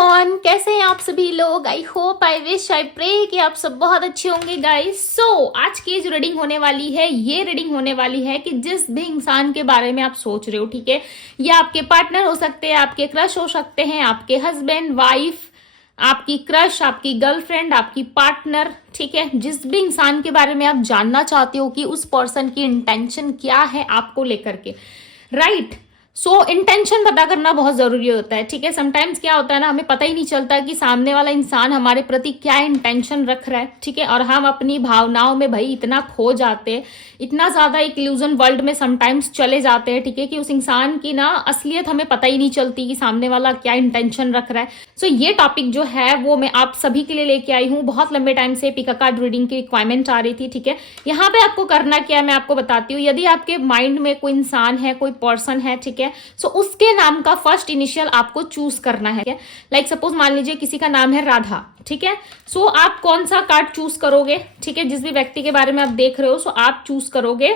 Everyone, कैसे हैं आप सभी लोग। I hope, I wish, I pray कि आप सब बहुत अच्छे होंगे गाइस। सो आज की जो रीडिंग होने वाली है, ये रीडिंग होने वाली है कि जिस भी इंसान के बारे में आप सोच रहे हो, ठीक है, ये आपके पार्टनर हो सकते हैं, आपके क्रश हो सकते हैं, आपके हस्बैंड, वाइफ, आपकी क्रश, आपकी गर्लफ्रेंड, आपकी पार्टनर, ठीक है, जिस भी इंसान के बारे में आप जानना चाहते हो कि उस पर्सन की इंटेंशन क्या है आपको लेकर के, राइट। सो इंटेंशन पता करना बहुत जरूरी होता है, ठीक है। समटाइम्स क्या होता है ना, हमें पता ही नहीं चलता कि सामने वाला इंसान हमारे प्रति क्या इंटेंशन रख रहा है, ठीक है, और हम अपनी भावनाओं में भाई इतना खो जाते हैं, इतना ज्यादा एक इल्यूजन वर्ल्ड में समटाइम्स चले जाते हैं, ठीक है, कि उस इंसान की ना असलियत हमें पता ही नहीं चलती कि सामने वाला क्या इंटेंशन रख रहा है। सो ये टॉपिक जो है वो मैं आप सभी के लिए लेके आई हूँ। बहुत लंबे टाइम से पिका कार्ड रीडिंग की रिक्वायरमेंट आ रही थी, ठीक है। यहाँ पे आपको करना क्या है मैं आपको बताती हूँ। यदि आपके माइंड में कोई इंसान है, कोई पर्सन है, ठीक है, सो उसके नाम का फर्स्ट इनिशियल आपको चूज करना है। लाइक सपोज मान लीजिए किसी का नाम है राधा, ठीक है। सो आप कौन सा कार्ड चूज करोगे, ठीक है, जिस भी व्यक्ति के बारे में आप देख रहे हो, सो आप चूज करोगे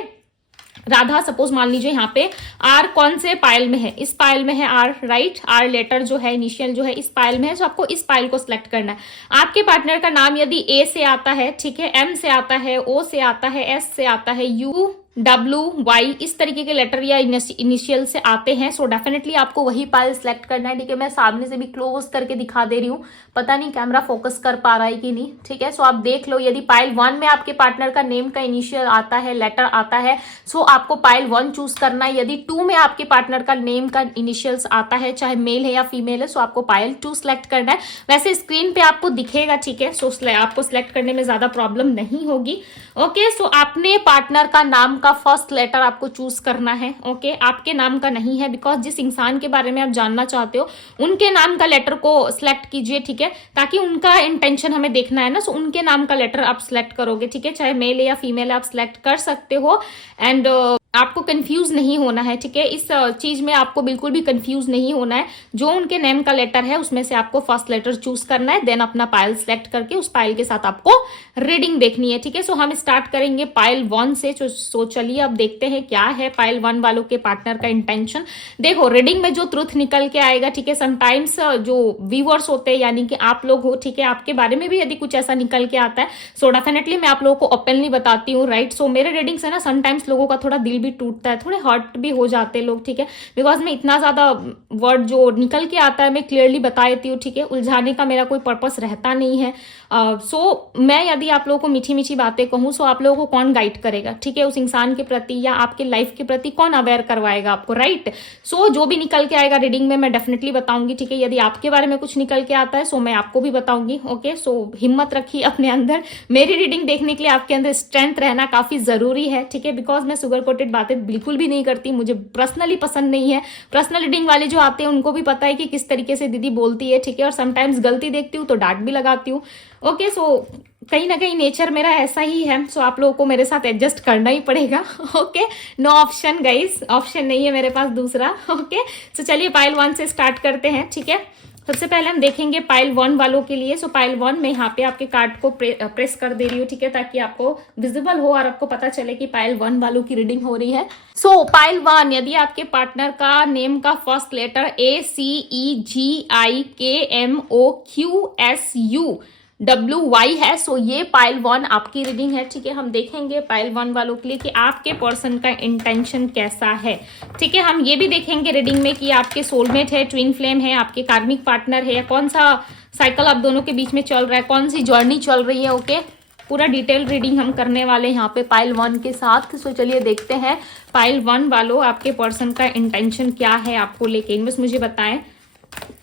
राधा। सपोज मान लीजिए यहाँ पे आर कौन से पायल में है, इस पायल में है आर, राइट। आर लेटर जो है, इनिशियल जो है इस पायल में है, तो आपको इस पायल को सिलेक्ट करना है। आपके पार्टनर का नाम यदि ए से आता है, ठीक है, एम से आता है, ओ से आता है, एस से आता है, यू, डब्ल्यू, वाई, इस तरीके के लेटर या इनिशियल से आते हैं, सो डेफिनेटली आपको वही पायल सिलेक्ट करना है, ठीक है। मैं सामने से भी क्लोज करके दिखा दे रही हूँ, पता नहीं कैमरा फोकस कर पा रहा है कि नहीं, ठीक है। सो आप देख लो, यदि पायल 1 में आपके पार्टनर का नेम का इनिशियल आता है, लेटर आता है, सो आपको पायल 1 चूज करना है। यदि 2 में आपके पार्टनर का नेम का इनिशियल्स आता है, चाहे मेल है या फीमेल है, सो आपको पायल 2 सिलेक्ट करना है। वैसे स्क्रीन पे आपको दिखेगा, ठीक है, सो आपको सिलेक्ट करने में ज्यादा प्रॉब्लम नहीं होगी। ओके, सो अपने पार्टनर का नाम का फर्स्ट लेटर आपको चूज करना है। ओके, आपके नाम का नहीं है, बिकॉज जिस इंसान के बारे में आप जानना चाहते हो उनके नाम का लेटर को सिलेक्ट कीजिए, ठीक है, ताकि उनका इंटेंशन हमें देखना है ना। सो उनके नाम का लेटर आप सिलेक्ट करोगे, ठीक है, चाहे मेल है या फीमेल आप सिलेक्ट कर सकते हो। एंड आपको कंफ्यूज नहीं होना है, ठीक है, इस चीज में आपको बिल्कुल भी कंफ्यूज नहीं होना है। जो उनके नेम का लेटर है उसमें से आपको फर्स्ट लेटर चूज करना है, देन अपना पायल सिलेक्ट करके उस पायल के साथ आपको रीडिंग देखनी है, ठीक है। सो हम स्टार्ट करेंगे पायल 1 से। सो चलिए अब देखते हैं क्या है पायल 1 वालों के पार्टनर का इंटेंशन। देखो, रीडिंग में जो ट्रुथ निकल के आएगा, ठीक है, समटाइम्स जो व्यूअर्स होते हैं यानी कि आप लोग हो, ठीक है, आपके बारे में भी यदि कुछ ऐसा निकल के आता है, सो डेफिनेटली मैं आप लोगों को ओपनली बताती हूँ, राइट। सो मेरे रीडिंग से ना समटाइम्स लोगों का थोड़ा दिल भी टूटता है, थोड़े हर्ट भी हो जाते हैं लोग, ठीक है, बिकॉज मैं इतना ज्यादा वर्ड जो निकल के आता है मैं क्लियरली बता देती हूँ, ठीक है, उलझाने का मेरा कोई पर्पस रहता नहीं है। सो मैं यदि आप लोगों को मीठी मीठी बातें कहूँ, सो आप लोगों को कौन गाइड करेगा, ठीक है, उस इंसान के प्रति या आपके लाइफ के प्रति कौन अवेयर करवाएगा आपको, राइट। सो जो भी निकल के आएगा रीडिंग में मैं डेफिनेटली बताऊंगी, ठीक है। यदि आपके बारे में कुछ निकल के आता है सो मैं आपको भी बताऊंगी। ओके, सो हिम्मत रखिए अपने अंदर। मेरी रीडिंग देखने के लिए आपके अंदर स्ट्रेंथ रहना काफी जरूरी है, ठीक है, बिकॉज मैं सुगर कोटेड बातें बिल्कुल भी नहीं करती, मुझे पर्सनली पसंद नहीं है। पर्सनल रीडिंग वाले जो आते हैं उनको भी पता है कि किस तरीके से दीदी बोलती है, ठीक है, और समटाइम्स गलती देखती हूँ तो डांट भी लगाती हूँ। ओके, सो कहीं ना कहीं नेचर मेरा ऐसा ही है, सो आप लोगों को मेरे साथ एडजस्ट करना ही पड़ेगा। Okay, no option guys, option नहीं है मेरे पास दूसरा। ओके, सो चलिए पाइल 1 से स्टार्ट करते हैं, ठीक है। सबसे पहले हम देखेंगे पाइल 1 वालों के लिए। सो पाइल 1 में यहाँ पे आपके कार्ड को प्रेस कर दे रही हूँ, ठीक है, ताकि आपको विजिबल हो और आपको पता चले कि पाइल 1 वालों की रीडिंग हो रही है। सो पाइल 1, यदि आपके पार्टनर का नेम का फर्स्ट लेटर ACEGIKMOQSUWY है, सो ये पाइल 1 आपकी रीडिंग है, ठीक है। हम देखेंगे पाइल 1 वालों के लिए कि आपके पर्सन का इंटेंशन कैसा है, ठीक है। हम ये भी देखेंगे रीडिंग में कि आपके सोलमेट है, ट्विन फ्लेम है, आपके कार्मिक पार्टनर है, कौन सा साइकिल आप दोनों के बीच में चल रहा है, कौन सी जर्नी चल रही है। ओके, पूरा डिटेल रीडिंग हम करने वाले हैं यहाँ पे पाइल 1 के साथ। सो चलिए देखते हैं पाइल 1 वालों आपके पर्सन का इंटेंशन क्या है आपको लेके। बस मुझे बताएं,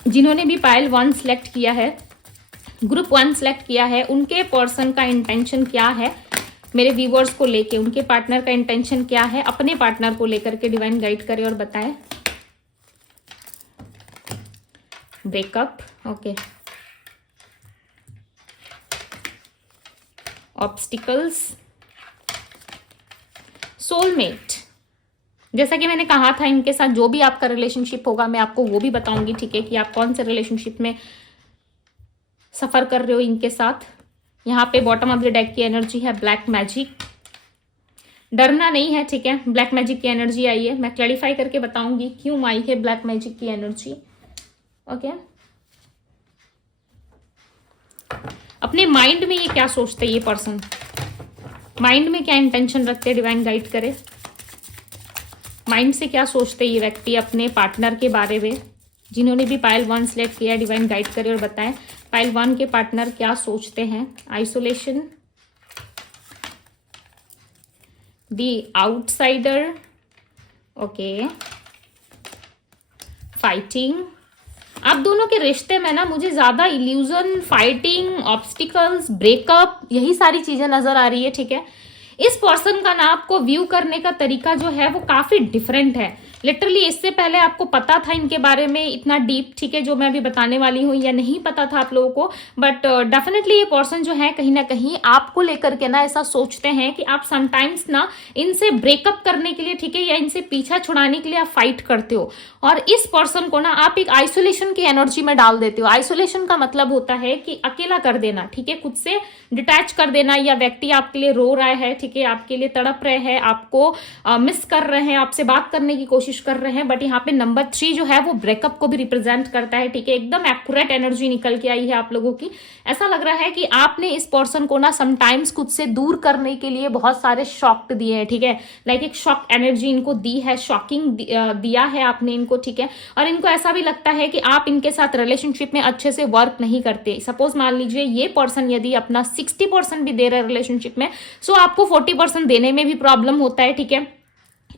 जिन्होंने भी पाइल 1 सिलेक्ट किया है, ग्रुप 1 सिलेक्ट किया है, उनके पर्सन का इंटेंशन क्या है मेरे व्यूअर्स को लेके, उनके पार्टनर का इंटेंशन क्या है अपने पार्टनर को लेकर के। डिवाइन गाइड करे और बताएं। Breakup, okay, obstacles, soulmate. जैसा कि मैंने कहा था, इनके साथ जो भी आपका रिलेशनशिप होगा मैं आपको वो भी बताऊंगी, ठीक है, कि आप कौन से रिलेशनशिप में सफर कर रहे हो इनके साथ। यहाँ पे बॉटम ऑफ द डेक की एनर्जी है ब्लैक मैजिक। डरना नहीं है, ठीक है, ब्लैक मैजिक की एनर्जी आई है, मैं क्लैरिफाई करके बताऊंगी क्यों आई है ब्लैक मैजिक की एनर्जी। ओके, अपने माइंड में ये क्या सोचते हैं, ये पर्सन माइंड में क्या इंटेंशन रखते हैं, डिवाइन गाइड करे। माइंड से क्या सोचते हैं ये व्यक्ति अपने पार्टनर के बारे में। जिन्होंने भी पाइल 1 सिलेक्ट किया, डिवाइन गाइड करे और बताएं पाइल 1 के पार्टनर क्या सोचते हैं। Isolation, the outsider, okay, fighting. आप दोनों के रिश्ते में ना मुझे ज्यादा इल्यूजन, फाइटिंग, ऑब्स्टिकल्स, ब्रेकअप, यही सारी चीजें नजर आ रही है, ठीक है। इस पर्सन का ना आपको व्यू करने का तरीका जो है वो काफी डिफरेंट है। लिटरली इससे पहले आपको पता था इनके बारे में इतना डीप, ठीक है, जो मैं अभी बताने वाली हूँ, या नहीं पता था आप लोगों को, बट डेफिनेटली ये पर्सन जो है कहीं ना कहीं आपको लेकर के ना ऐसा सोचते हैं कि आप समटाइम्स ना इनसे ब्रेकअप करने के लिए, ठीक है, या इनसे पीछा छुड़ाने के लिए आप फाइट करते हो। और इस पर्सन को ना आप एक आइसोलेशन की एनर्जी में डाल देते हो। आइसोलेशन का मतलब होता है कि अकेला कर देना, ठीक है, खुद से डिटैच कर देना, या व्यक्ति आपके लिए रो रहा है, ठीक है, आपके लिए तड़प रहे हैं, आपको मिस कर रहे हैं, आपसे बात करने की कोशिश कर रहे हैं। बट यहाँ पे नंबर 3 जो है वो ब्रेकअप को भी रिप्रेजेंट करता है, ठीक है। एकदम एक्यूरेट एनर्जी निकल के आई है आप लोगों की। ऐसा लग रहा है कि आपने इस पर्सन को ना समटाइम्स खुद से दूर करने के लिए बहुत सारे शॉक दिए हैं, ठीक है, लाइक एक शॉक एनर्जी इनको दी है, शॉकिंग दिया है आपने इनको, ठीक है। और इनको ऐसा भी लगता है कि आप इनके साथ रिलेशनशिप में अच्छे से वर्क नहीं करते। सपोज मान लीजिए ये पर्सन यदि अपना 60% भी दे रहा है रिलेशनशिप में, सो आपको 40% देने में भी प्रॉब्लम होता है, ठीक है।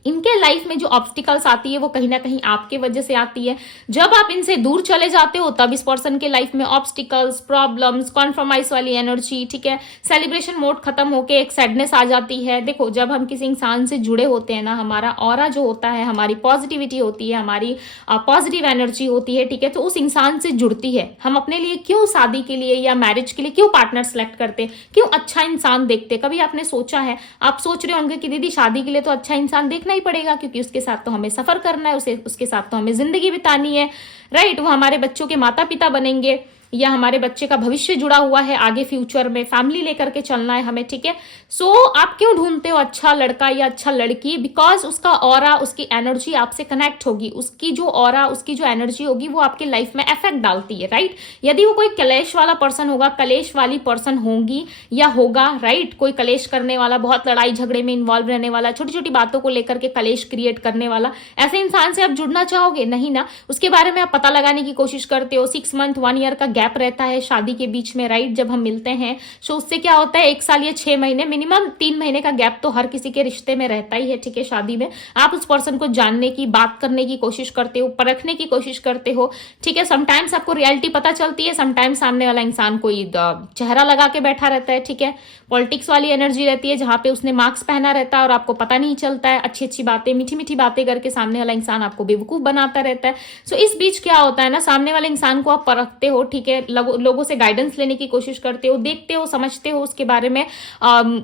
इनके लाइफ में जो ऑब्स्टिकल्स आती है वो कहीं ना कहीं आपके वजह से आती है। जब आप इनसे दूर चले जाते हो तब इस पर्सन के लाइफ में ऑब्स्टिकल्स, प्रॉब्लम्स, कॉन्फर्माइज वाली एनर्जी, ठीक है, सेलिब्रेशन मोड खत्म होके एक सैडनेस आ जाती है। देखो, जब हम किसी इंसान से जुड़े होते हैं ना, हमारा ऑरा जो होता है, हमारी पॉजिटिविटी होती है, हमारी पॉजिटिव एनर्जी होती है, ठीक है, तो उस इंसान से जुड़ती है। हम अपने लिए क्यों शादी के लिए या मैरिज के लिए क्यों पार्टनर सेलेक्ट करते, क्यों अच्छा इंसान देखते। कभी आपने सोचा है, आप सोच रहे होंगे कि दीदी शादी के लिए तो अच्छा इंसान देखना ही पड़ेगा, क्योंकि उसके साथ तो हमें सफर करना है, उसके साथ तो हमें जिंदगी बितानी है, राइट। वो हमारे बच्चों के माता पिता बनेंगे, या हमारे बच्चे का भविष्य जुड़ा हुआ है, आगे फ्यूचर में फैमिली लेकर के चलना है हमें, ठीक है। सो आप क्यों ढूंढते हो अच्छा लड़का या अच्छा लड़की? बिकॉज उसका ऑरा, उसकी एनर्जी आपसे कनेक्ट होगी, उसकी जो ऑरा, उसकी जो एनर्जी होगी वो आपके लाइफ में इफेक्ट डालती है, राइट। यदि वो कोई कलेश वाला पर्सन होगा, कलेश वाली पर्सन होंगी या होगा, राइट, कोई कलेश करने वाला, बहुत लड़ाई झगड़े में इन्वॉल्व रहने वाला, छोटी छोटी बातों को लेकर के कलेश क्रिएट करने वाला, ऐसे इंसान से आप जुड़ना चाहोगे? नहीं ना। उसके बारे में आप पता लगाने की कोशिश करते हो। 6 मंथ 1 ईयर का गैप रहता है शादी के बीच में, राइट, जब हम मिलते हैं। सो उससे क्या होता है, 1 साल या 6 महीने, मिनिमम 3 महीने का गैप तो हर किसी के रिश्ते में रहता ही है, ठीक है। शादी में आप उस पर्सन को जानने की, बात करने की कोशिश करते हो, परखने की कोशिश करते हो, ठीक है। समटाइम्स आपको रियलिटी पता चलती है, समटाइम्स सामने वाला इंसान कोई चेहरा लगा के बैठा रहता है, ठीक है। पॉलिटिक्स वाली एनर्जी रहती है जहां पे उसने मार्क्स पहना रहता है और आपको पता नहीं चलता है। अच्छी अच्छी बातें, मीठी मीठी बातें करके सामने वाला इंसान आपको बेवकूफ बनाता रहता है। सो इस बीच क्या होता है ना, सामने वाले इंसान को आप परखते हो, ठीक है, लोगों से गाइडेंस लेने की कोशिश करते हो, देखते हो, समझते हो, उसके बारे में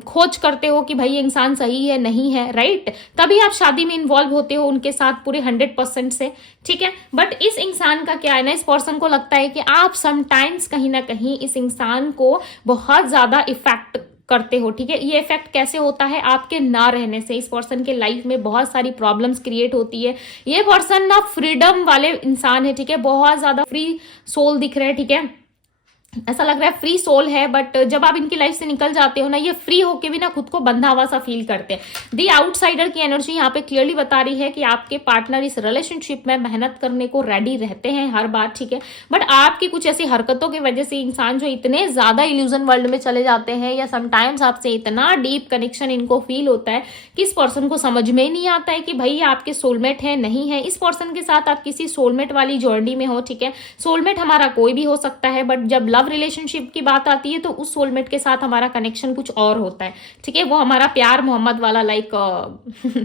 खोज करते हो कि भाई ये इंसान सही है नहीं है, राइट। तभी आप शादी में इन्वॉल्व होते हो उनके साथ पूरे 100% से, ठीक है। बट इस इंसान का क्या है ना, इस पर्सन को लगता है कि आप समटाइम्स कहीं ना कहीं इस इंसान को बहुत ज्यादा इफेक्ट करते हो, ठीक है। ये इफेक्ट कैसे होता है? आपके ना रहने से इस पर्सन के लाइफ में बहुत सारी प्रॉब्लम्स क्रिएट होती है। ये पर्सन ना फ्रीडम वाले इंसान है, ठीक है, बहुत ज्यादा फ्री सोल दिख रहे हैं, ठीक है, ऐसा लग रहा है फ्री सोल है। बट जब आप इनकी लाइफ से निकल जाते हो ना, ये फ्री होके भी ना खुद को बंधा हुआ सा फील करते हैं। दी आउटसाइडर की एनर्जी यहाँ पे क्लियरली बता रही है कि आपके पार्टनर इस रिलेशनशिप में मेहनत करने को रेडी रहते हैं हर बार, ठीक है। बट आपकी कुछ ऐसी हरकतों की वजह से इंसान जो इतने ज्यादा इल्यूजन वर्ल्ड में चले जाते हैं, या समटाइम्स आपसे इतना डीप कनेक्शन इनको फील होता है कि इस पर्सन को समझ में नहीं आता है कि भाई आपके सोलमेट है नहीं है। इस पर्सन के साथ आप किसी सोलमेट वाली जर्नी में हो, ठीक है। सोलमेट हमारा कोई भी हो सकता है, बट जब लव रिलेशनशिप की बात आती है तो उस सोलमेट के साथ हमारा कनेक्शन कुछ और होता है, ठीक है। वो हमारा प्यार मोहम्मद वाला, लाइक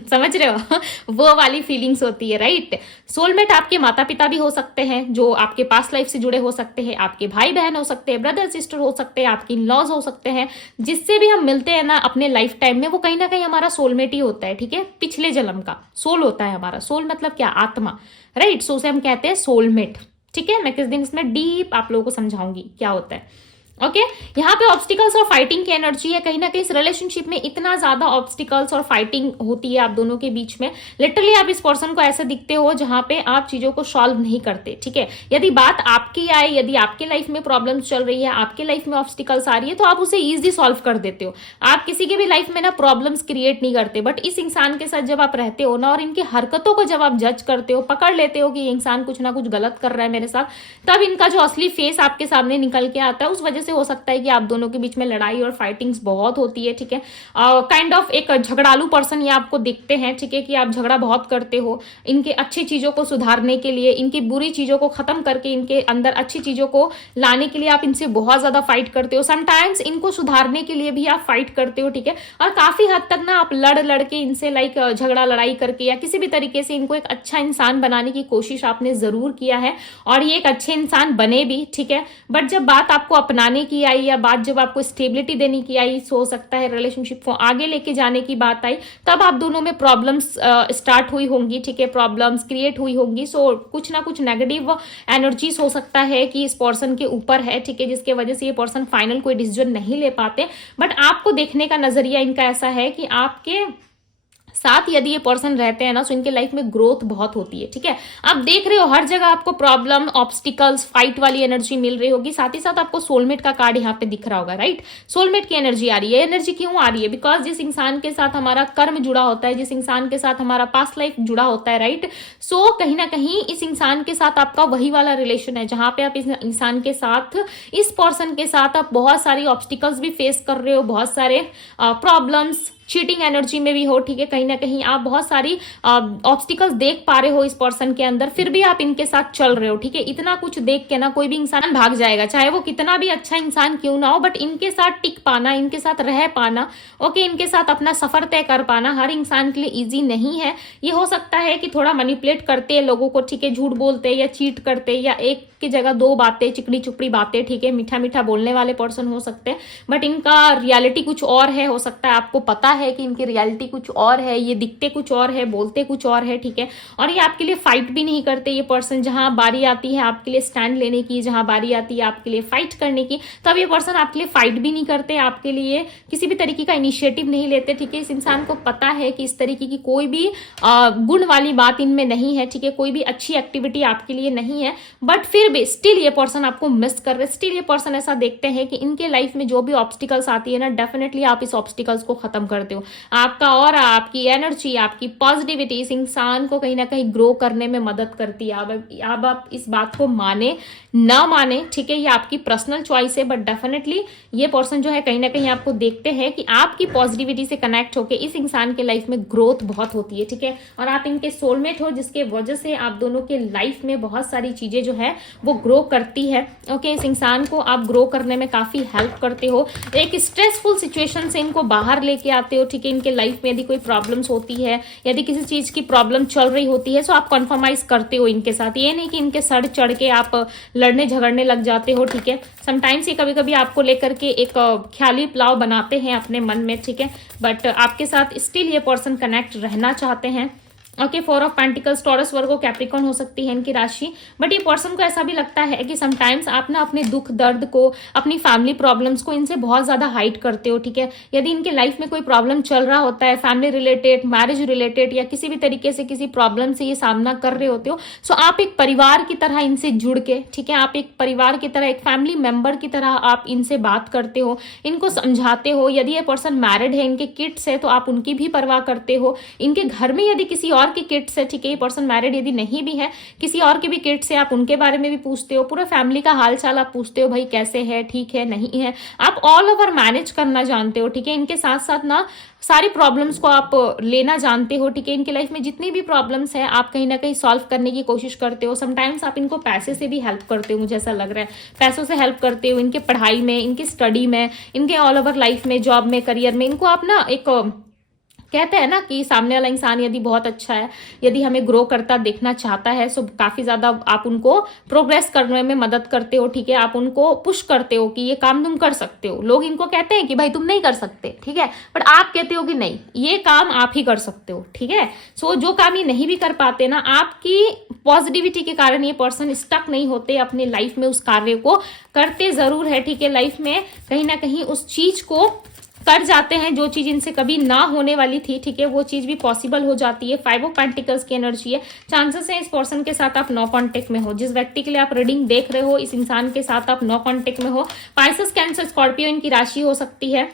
समझ रहे हो, वो वाली फीलिंग्स होती है, राइट। सोलमेट आपके माता पिता भी हो सकते हैं, जो आपके पास लाइफ से जुड़े हो सकते हैं, आपके भाई बहन हो सकते हैं, ब्रदर सिस्टर हो सकते हैं, आपके इन लॉज हो सकते हैं। जिससे भी हम मिलते हैं ना अपने लाइफ टाइम में, वो कहीं ना कहीं हमारा सोलमेट ही होता है, ठीक है। पिछले जन्म का सोल होता है हमारा। सोल मतलब क्या? आत्मा, राइट। सो से हम कहते हैं सोलमेट, ठीक है। मैं किस दिन इसमें डीप आप लोगों को समझाऊंगी क्या होता है। ओके यहाँ पे ऑब्स्टिकल्स और फाइटिंग की एनर्जी है। कहीं ना कहीं इस रिलेशनशिप में इतना ज्यादा ऑब्स्टिकल्स और फाइटिंग होती है आप दोनों के बीच में। लिटरली आप इस पर्सन को ऐसे दिखते हो जहां पे आप चीजों को सॉल्व नहीं करते, ठीक है। यदि बात आपकी आए, यदि आपके लाइफ में प्रॉब्लम्स चल रही है, आपके लाइफ में ऑब्स्टिकल्स आ रही है, तो आप उसे ईजिली सॉल्व कर देते हो। आप किसी के भी लाइफ में ना प्रॉब्लम्स क्रिएट नहीं करते। बट इस इंसान के साथ जब आप रहते हो ना, और इनकी हरकतों को जब आप जज करते हो, पकड़ लेते हो कि ये इंसान कुछ ना कुछ गलत कर रहा है मेरे साथ, तब इनका जो असली फेस आपके सामने निकल के आता है। उस वजह से हो सकता है कि आप दोनों के बीच में लड़ाई और फाइटिंग्स बहुत होती है, ठीक है। काइंड ऑफ एक झगड़ालू पर्सन ये आपको दिखते हैं, ठीक है, कि आप झगड़ा बहुत करते हो इनके अच्छी चीजों को सुधारने के लिए, इनकी बुरी चीजों को खत्म करके इनके अंदर अच्छी चीजों को लाने के लिए आप इनसे बहुत ज्यादा फाइट करते हो। समटाइम्स इनको सुधारने के लिए भी आप फाइट करते हो, ठीक है। और काफी हद तक ना आप लड़ के इनसे लाइक झगड़ा लड़ाई करके या किसी भी तरीके से इनको एक अच्छा इंसान बनाने की कोशिश आपने जरूर किया है, और ये एक अच्छे इंसान बने भी, ठीक है। बट जब बात आपको अपनाने की आई या बात जब आपको स्टेबिलिटी देने की आई, हो सकता है रिलेशनशिप को आगे लेके जाने की बात आई, तब आप दोनों में प्रॉब्लम्स स्टार्ट हुई होंगी, ठीक है, प्रॉब्लम्स क्रिएट हुई होंगी। सो कुछ ना कुछ नेगेटिव एनर्जीज हो सकता है कि इस पर्सन के ऊपर है, ठीक है, जिसके वजह से ये पर्सन फाइनल कोई डिसीजन नहीं ले पाते। बट आपको देखने का नजरिया इनका ऐसा है कि आपके साथ यदि ये पर्सन रहते हैं ना, तो इनके लाइफ में ग्रोथ बहुत होती है, ठीक है। आप देख रहे हो हर जगह आपको प्रॉब्लम, ऑब्स्टिकल्स, फाइट वाली एनर्जी मिल रही होगी। साथ ही साथ आपको सोलमेट का कार्ड यहाँ पे दिख रहा होगा, राइट। सोलमेट की एनर्जी आ रही है। एनर्जी क्यों आ रही है? बिकॉज जिस इंसान के साथ हमारा कर्म जुड़ा होता है, जिस इंसान के साथ हमारा पास्ट लाइफ जुड़ा होता है, राइट। सो कहीं ना कहीं इस इंसान के साथ आपका वही वाला रिलेशन है जहां पे आप इस इंसान के साथ, इस पर्सन के साथ आप बहुत सारी ऑब्स्टिकल्स भी फेस कर रहे हो, बहुत सारे प्रॉब्लम्स, चीटिंग एनर्जी में भी हो, ठीक है। कहीं ना कहीं आप बहुत सारी ऑब्स्टिकल्स देख पा रहे हो इस पर्सन के अंदर, फिर भी आप इनके साथ चल रहे हो, ठीक है। इतना कुछ देख के ना कोई भी इंसान भाग जाएगा, चाहे वो कितना भी अच्छा इंसान क्यों ना हो। बट इनके साथ टिक पाना, इनके साथ रह पाना, ओके, इनके साथ अपना सफर तय कर पाना हर इंसान के लिए ईजी नहीं है। ये हो सकता है कि थोड़ा मैनिपुलेट करते हैं लोगों को, ठीक है, झूठ बोलते या चीट करते या एक की जगह दो बातें, चिकनी चुपड़ी बातें, ठीक है, मीठा मीठा बोलने वाले पर्सन हो सकते हैं। बट इनका रियलिटी कुछ और है, हो सकता है आपको पता है कि इनकी रियलिटी कुछ और है, ये दिखते कुछ और है, बोलते कुछ और है, ठीक है। और ये आपके लिए फाइट भी नहीं करते ये पर्सन। जहां बारी आती है आपके लिए स्टैंड लेने की, जहां बारी आती है आपके लिए फाइट करने की, तब ये पर्सन आपके लिए फाइट भी नहीं करते, आपके लिए किसी भी तरीके का इनिशिएटिव नहीं लेते, ठीक है। इस इंसान को पता है कि इस तरीके की कोई भी गुण वाली बात इनमें नहीं है, ठीक है, कोई भी अच्छी एक्टिविटी आपके लिए नहीं है। बट फिर भी स्टिल ये पर्सन आपको मिस कर रहे, स्टिल ये पर्सन ऐसा देखते हैं कि इनके लाइफ में जो भी ऑब्स्टिकल्स आती है ना, डेफिनेटली आप इस ऑब्स्टिकल्स को खत्म करते हो। आपका और आपकी एनर्जी, आपकी पॉजिटिविटी इस इंसान को कहीं ना कहीं ग्रो करने में मदद करती है। अब आप इस बात को माने ना माने, ठीक है, ये आपकी पर्सनल चॉइस है। बट डेफिनेटली ये पर्सन जो है कहीं ना कहीं आपको देखते हैं कि आपकी पॉजिटिविटी से कनेक्ट होकर इस इंसान के लाइफ में ग्रोथ बहुत होती है, ठीक है। और आप इनके सोलमेट हो, जिसके वजह से आप दोनों के लाइफ में बहुत सारी चीजें जो है वो ग्रो करती है, ओके। इस इंसान को आप ग्रो करने में काफी हेल्प करते हो, एक स्ट्रेसफुल सिचुएशन से इनको बाहर लेके आते हो, ठीक है। इनके लाइफ में यदि कोई प्रॉब्लम्स होती है, यदि किसी चीज की प्रॉब्लम चल रही होती है, तो आप कॉन्फर्माइज करते हो इनके साथ। ये नहीं कि इनके सर चढ़ के आप लड़ने झगड़ने लग जाते हो, ठीक है। समटाइम्स ये कभी कभी आपको लेकर के एक ख्याली पुलाव बनाते हैं अपने मन में, ठीक है। बट आपके साथ स्टिल ये पर्सन कनेक्ट रहना चाहते हैं, okay. 4 of pentacles, taurus, Virgo, Capricorn हो सकती है इनकी राशि। बट ये पर्सन को ऐसा भी लगता है कि समटाइम्स आप ना अपने दुख दर्द को, अपनी फैमिली प्रॉब्लम्स को इनसे बहुत ज्यादा हाइड करते हो, ठीक है। यदि इनके लाइफ में कोई प्रॉब्लम चल रहा होता है, फैमिली रिलेटेड, मैरिज रिलेटेड, या किसी भी तरीके से किसी प्रॉब्लम से ये सामना कर रहे होते हो, सो आप एक परिवार की तरह इनसे जुड़ के, ठीक है, आप एक परिवार की तरह, एक फैमिली मेंबर की तरह आप इनसे बात करते हो, इनको समझाते हो। यदि ये पर्सन मैरिड है, इनके किड्स है, तो आप उनकी भी परवाह करते हो। इनके घर में यदि किसी और की किड्स है, ठीक है, ये पर्सन मैरिड यदि नहीं भी है, किसी और के भी किड्स है, आप उनके बारे में भी पूछते हो, पूरा फैमिली का हाल चाल आप पूछते हो, भाई कैसे है, ठीक है, नहीं है। आप ऑल ओवर मैनेज करना जानते हो, ठीक है। इनके साथ साथ ना सारी प्रॉब्लम्स को आप लेना जानते हो, ठीक है। इनके लाइफ में जितनी भी प्रॉब्लम्स है आप कहीं ना कहीं सॉल्व करने की कोशिश करते हो। समटाइम्स आप इनको पैसे से भी हेल्प करते हो, मुझे ऐसा लग रहा है, पैसों से हेल्प करते हो इनके पढ़ाई में, इनकी स्टडी में, इनके ऑल ओवर लाइफ में, जॉब में, करियर में। इनको आप ना एक कहते हैं ना कि सामने वाला इंसान यदि बहुत अच्छा है, यदि हमें ग्रो करता देखना चाहता है, सो काफी ज्यादा आप उनको प्रोग्रेस करने में मदद करते हो, ठीक है, आप उनको पुश करते हो कि ये काम तुम कर सकते हो। लोग इनको कहते हैं कि भाई तुम नहीं कर सकते, ठीक है, बट आप कहते हो कि नहीं, ये काम आप ही कर सकते हो, ठीक है। सो जो काम ये नहीं भी कर पाते ना, आपकी पॉजिटिविटी के कारण ये पर्सन स्टक नहीं होते अपने लाइफ में, उस कार्य को करते जरूर है, ठीक है, लाइफ में कहीं ना कहीं उस चीज को कर जाते हैं जो चीज इनसे कभी ना होने वाली थी, ठीक है, वो चीज भी पॉसिबल हो जाती है। 5 ऑफ पेंटिकल्स की एनर्जी है। चांसेस है इस पर्सन के साथ आप नो कांटेक्ट में हो, जिस व्यक्ति के लिए आप रीडिंग देख रहे हो, इस इंसान के साथ आप नो कांटेक्ट में हो। पाइसेस, कैंसर, स्कॉर्पियो इनकी राशि हो सकती है।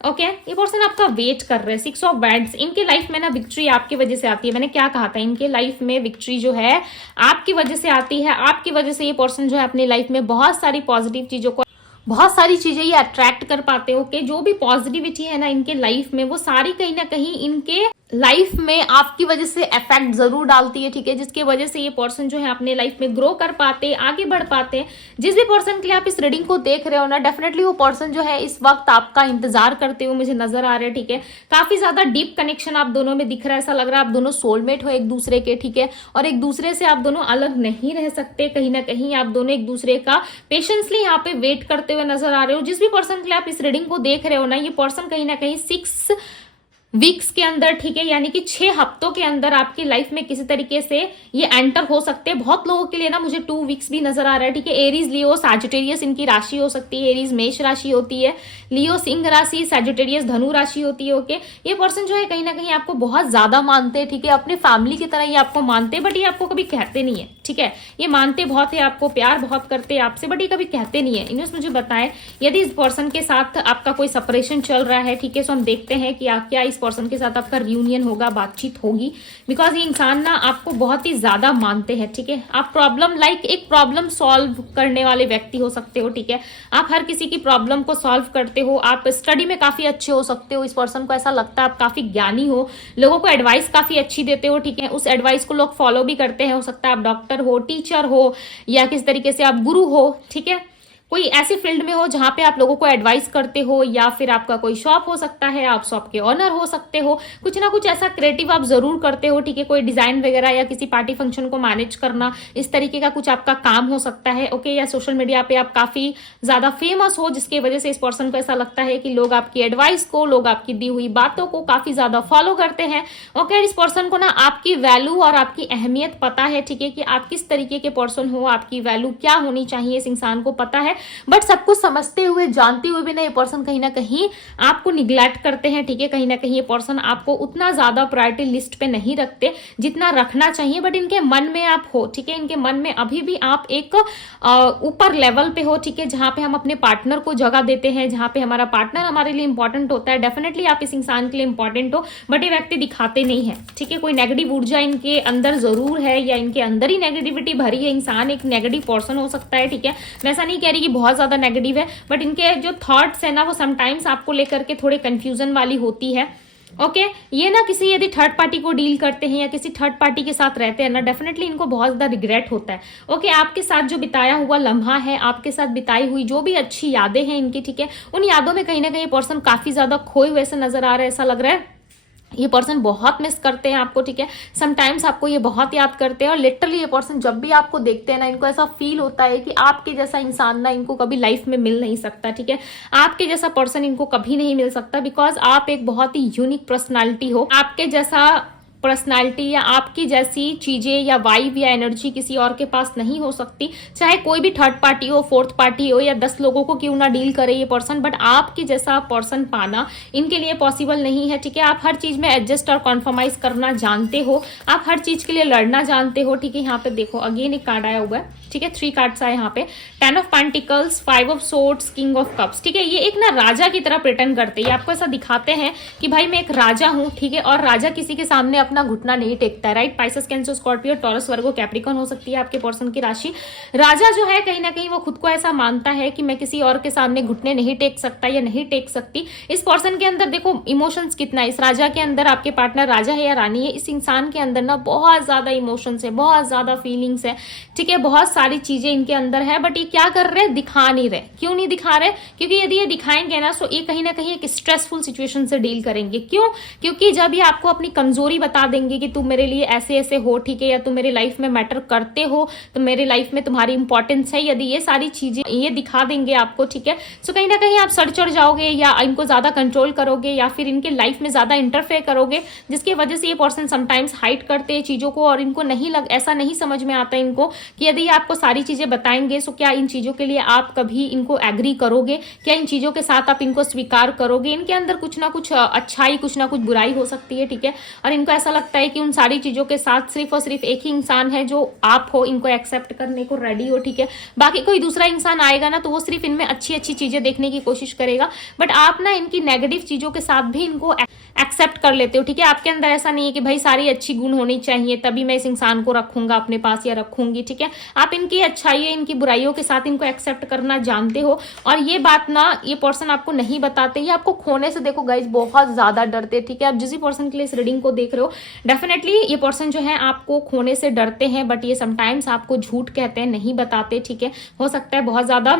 ओके, ये पर्सन आपका वेट कर रहे हैं। 6 ऑफ वैंड्स, इनके लाइफ में ना विक्ट्री आपकी वजह से आती है। मैंने क्या कहा था, इनके लाइफ में विक्ट्री जो है आपकी वजह से आती है। आपकी वजह से ये पर्सन जो है अपनी लाइफ में बहुत सारी पॉजिटिव चीजों को, बहुत सारी चीजें ये अट्रैक्ट कर पाते हो कि जो भी पॉजिटिविटी है ना इनके लाइफ में, वो सारी कहीं ना कहीं इनके लाइफ में आपकी वजह से इफेक्ट जरूर डालती है, ठीक है, जिसकी वजह से ये पर्सन जो है अपने लाइफ में ग्रो कर पाते, आगे बढ़ पाते हैं। जिस भी पर्सन के लिए आप इस रीडिंग को देख रहे हो ना, डेफिनेटली वो पर्सन जो है इस वक्त आपका इंतजार करते हुए मुझे नजर आ रहे हैं, ठीक है। काफी ज्यादा डीप कनेक्शन आप दोनों में दिख रहा है, ऐसा लग रहा है आप दोनों सोलमेट हो एक दूसरे के, ठीक है, और एक दूसरे से आप दोनों अलग नहीं रह सकते। कहीं ना कहीं आप दोनों एक दूसरे का पेशेंसली यहाँ पे वेट करते हुए नजर आ रहे हो। जिस भी पर्सन के लिए आप इस रीडिंग को देख रहे हो ना, ये पर्सन कहीं ना कहीं 6 वीक्स के अंदर, ठीक है, यानी कि 6 हफ्तों के अंदर आपकी लाइफ में किसी तरीके से ये एंटर हो सकते हैं। बहुत लोगों के लिए ना मुझे 2 वीक्स भी नजर आ रहा है, ठीक है। एरीज, लियो, सैजिटेरियस इनकी राशि हो सकती है। एरीज मेष राशि होती है, लियो सिंह राशि, सैजिटेरियस धनु राशि होती है। ओके, ये पर्सन जो है कहीं ना कहीं आपको बहुत ज्यादा मानते हैं, ठीक है, अपने फैमिली की तरह ये आपको मानते हैं, बट ये आपको कभी कहते नहीं है, ठीक है। ये मानते बहुत है आपको, प्यार बहुत करते हैं आपसे, बट ये कभी कहते नहीं है। इन्हें मुझे बताएं, यदि इस पर्सन के साथ आपका कोई सेपरेशन चल रहा है, ठीक है, सो हम देखते हैं कि क्या इस पर्सन के साथ आपका रियूनियन होगा, बातचीत होगी, बिकॉज ये इंसान ना आपको बहुत ही ज्यादा मानते हैं, ठीक है। आप प्रॉब्लम एक प्रॉब्लम सॉल्व करने वाले व्यक्ति हो सकते हो, ठीक है। आप हर किसी की प्रॉब्लम को सॉल्व करते हो। आप स्टडी में काफी अच्छे हो सकते हो। इस पर्सन को ऐसा लगता है आप काफी ज्ञानी हो, लोगों को एडवाइस काफी अच्छी देते हो, ठीक है। उस एडवाइस को लोग फॉलो भी करते हैं। हो सकता है आप डॉक्टर हो, टीचर हो, या किस तरीके से आप गुरु हो, ठीक है, कोई ऐसी फील्ड में हो जहां पे आप लोगों को एडवाइस करते हो, या फिर आपका कोई शॉप हो सकता है, आप शॉप के ऑनर हो सकते हो। कुछ ना कुछ ऐसा क्रिएटिव आप जरूर करते हो, ठीक है। कोई डिजाइन वगैरह या किसी पार्टी फंक्शन को मैनेज करना, इस तरीके का कुछ आपका काम हो सकता है। ओके, या सोशल मीडिया पे आप काफी ज्यादा फेमस हो, जिसकी वजह से इस पर्सन को ऐसा लगता है कि लोग आपकी एडवाइस को, लोग आपकी दी हुई बातों को काफी ज्यादा फॉलो करते हैं। ओके, इस पर्सन को ना आपकी वैल्यू और आपकी अहमियत पता है, ठीक है, कि आप किस तरीके के पर्सन हो, आपकी वैल्यू क्या होनी चाहिए, इस इंसान को पता है। बट सब कुछ समझते हुए, जानते हुए भी ना ये पर्सन कहीं ना कहीं आपको निग्लेक्ट करते हैं, ठीक है। कहीं ना कहीं ये पर्सन आपको उतना ज्यादा प्रायोरिटी लिस्ट पे नहीं रखते जितना रखना चाहिए, बट इनके मन में आप हो, ठीक है। इनके मन में अभी भी आप एक ऊपर लेवल पे हो, ठीक है, जहां पे हम अपने पार्टनर को जगह देते हैं, जहां पे हमारा पार्टनर हमारे लिए इंपॉर्टेंट होता है। डेफिनेटली आप इस इंसान के लिए इंपॉर्टेंट हो, बट ये व्यक्ति दिखाते नहीं है, ठीक है। कोई नेगेटिव ऊर्जा इनके अंदर जरूर है, या इनके अंदर ही नेगेटिविटी भरी है। इंसान एक नेगेटिव पर्सन हो सकता है, ठीक है। मैं ऐसा नहीं कह रही कि बहुत ज्यादा नेगेटिव है, बट इनके जो थॉट्स है ना, वो समटाइम्स आपको लेकर के थोड़े कंफ्यूजन वाली होती है। ओके, ये ना किसी यदि थर्ड पार्टी को डील करते हैं या किसी थर्ड पार्टी के साथ रहते हैं ना, डेफिनेटली इनको बहुत ज्यादा रिग्रेट होता है। ओके, आपके साथ जो बिताया हुआ लम्हा है, आपके साथ बिताई हुई जो भी अच्छी यादें हैं इनकी, ठीक है, उन यादों में कहीं ना कहीं पर्सन काफी ज्यादा खोए हुए से नजर आ रहा है। ऐसा लग रहा है ये पर्सन बहुत मिस करते हैं आपको, ठीक है। समटाइम्स आपको ये बहुत याद करते हैं, और लिटरली ये पर्सन जब भी आपको देखते हैं ना, इनको ऐसा फील होता है कि आपके जैसा इंसान ना इनको कभी लाइफ में मिल नहीं सकता, ठीक है। आपके जैसा पर्सन इनको कभी नहीं मिल सकता, बिकॉज आप एक बहुत ही यूनिक पर्सनालिटी हो। आपके जैसा पर्सनालिटी या आपकी जैसी चीजें या वाइब या एनर्जी किसी और के पास नहीं हो सकती। चाहे कोई भी थर्ड पार्टी हो, फोर्थ पार्टी हो, या 10 लोगों को क्यों ना डील करे ये पर्सन, बट आपकी जैसा पर्सन पाना इनके लिए पॉसिबल नहीं है, ठीक है। आप हर चीज में एडजस्ट और कॉन्फर्माइज करना जानते हो, आप हर चीज के लिए लड़ना जानते हो, ठीक है। यहाँ पे देखो अगेन एक कार्ड आया हुआ है, ठीक है, 3 कार्ड्स आए यहाँ पे, 10 of pentacles, 5 of swords, king of cups, ठीक है। ये एक ना राजा की तरह प्रिटेंड करते हैं, आपको ऐसा दिखाते हैं कि भाई मैं एक राजा हूं, ठीक है, और राजा किसी के सामने अपना घुटना नहीं टेकता है, right. Pisces, Cancer, Scorpio, Taurus, Virgo, Capricorn हो सकती है आपके पर्सन की राशि। राजा जो है कहीं ना कहीं वो खुद को ऐसा मानता है कि मैं किसी और के सामने घुटने नहीं टेक सकता या नहीं टेक सकती। इस पर्सन के अंदर देखो इमोशंस कितना है, इस राजा के अंदर, आपके पार्टनर राजा है या रानी है, इस इंसान के अंदर ना बहुत ज्यादा इमोशंस है, बहुत ज्यादा फीलिंग्स है, ठीक है, बहुत सारी चीजें इनके अंदर है, बट ये क्या कर रहे हैं, दिखा नहीं रहे। क्यों नहीं दिखा रहे? क्योंकि यदि ये दिखाएंगे ना तो ये कहीं ना कहीं एक स्ट्रेसफुल सिचुएशन से डील करेंगे। क्यों? क्योंकि जब ये आपको अपनी कमजोरी बता देंगे कि तुम मेरे लिए ऐसे ऐसे हो, ठीक है, या तुम मेरी लाइफ में मैटर करते हो, तो मेरी लाइफ में तुम्हारी इंपॉर्टेंस है, यदि ये सारी चीजें ये दिखा देंगे आपको, ठीक है, तो कहीं ना कहीं आप सर चढ़ जाओगे या इनको ज्यादा कंट्रोल करोगे या फिर इनके लाइफ में ज्यादा इंटरफेयर करोगे, जिसकी वजह से ये पर्सन समटाइम्स हाइड करते हैं चीजों को और इनको ऐसा नहीं समझ में आता इनको कि यदि आपको सारी चीजें बताएंगे तो क्या इन चीजों के लिए आप कभी इनको एग्री करोगे, क्या इन चीजों के साथ आप इनको स्वीकार करोगे। इनके अंदर कुछ ना कुछ अच्छाई, कुछ ना कुछ बुराई हो सकती है, ठीक है, और इनको ऐसा लगता है कि उन सारी चीजों के साथ सिर्फ और सिर्फ एक ही इंसान है जो आप हो, इनको एक्सेप्ट करने को रेडी हो, ठीक है। बाकी कोई दूसरा इंसान आएगा ना तो वो सिर्फ इनमें अच्छी अच्छी चीजें देखने की कोशिश करेगा, बट आप ना इनकी नेगेटिव चीजों के साथ भी इनको एक्सेप्ट कर लेते हो, ठीक है। आपके अंदर ऐसा नहीं है कि भाई सारी अच्छी गुण होनी चाहिए तभी मैं इस इंसान को रखूंगा अपने पास या रखूंगी, ठीक है। आप इनकी अच्छाई, इनकी बुराइयों के साथ इनको एक्सेप्ट करना जानते हो, और ये बात ना ये पर्सन आपको नहीं बताते, ये आपको खोने से देखो गाइज बहुत ज्यादा डरते, ठीक है। आप जिस पर्सन के लिए इस रीडिंग को देख रहे हो, डेफिनेटली ये पर्सन जो है आपको खोने से डरते हैं, बट ये समटाइम्स आपको झूठ कहते हैं, नहीं बताते, ठीक है। हो सकता है बहुत ज्यादा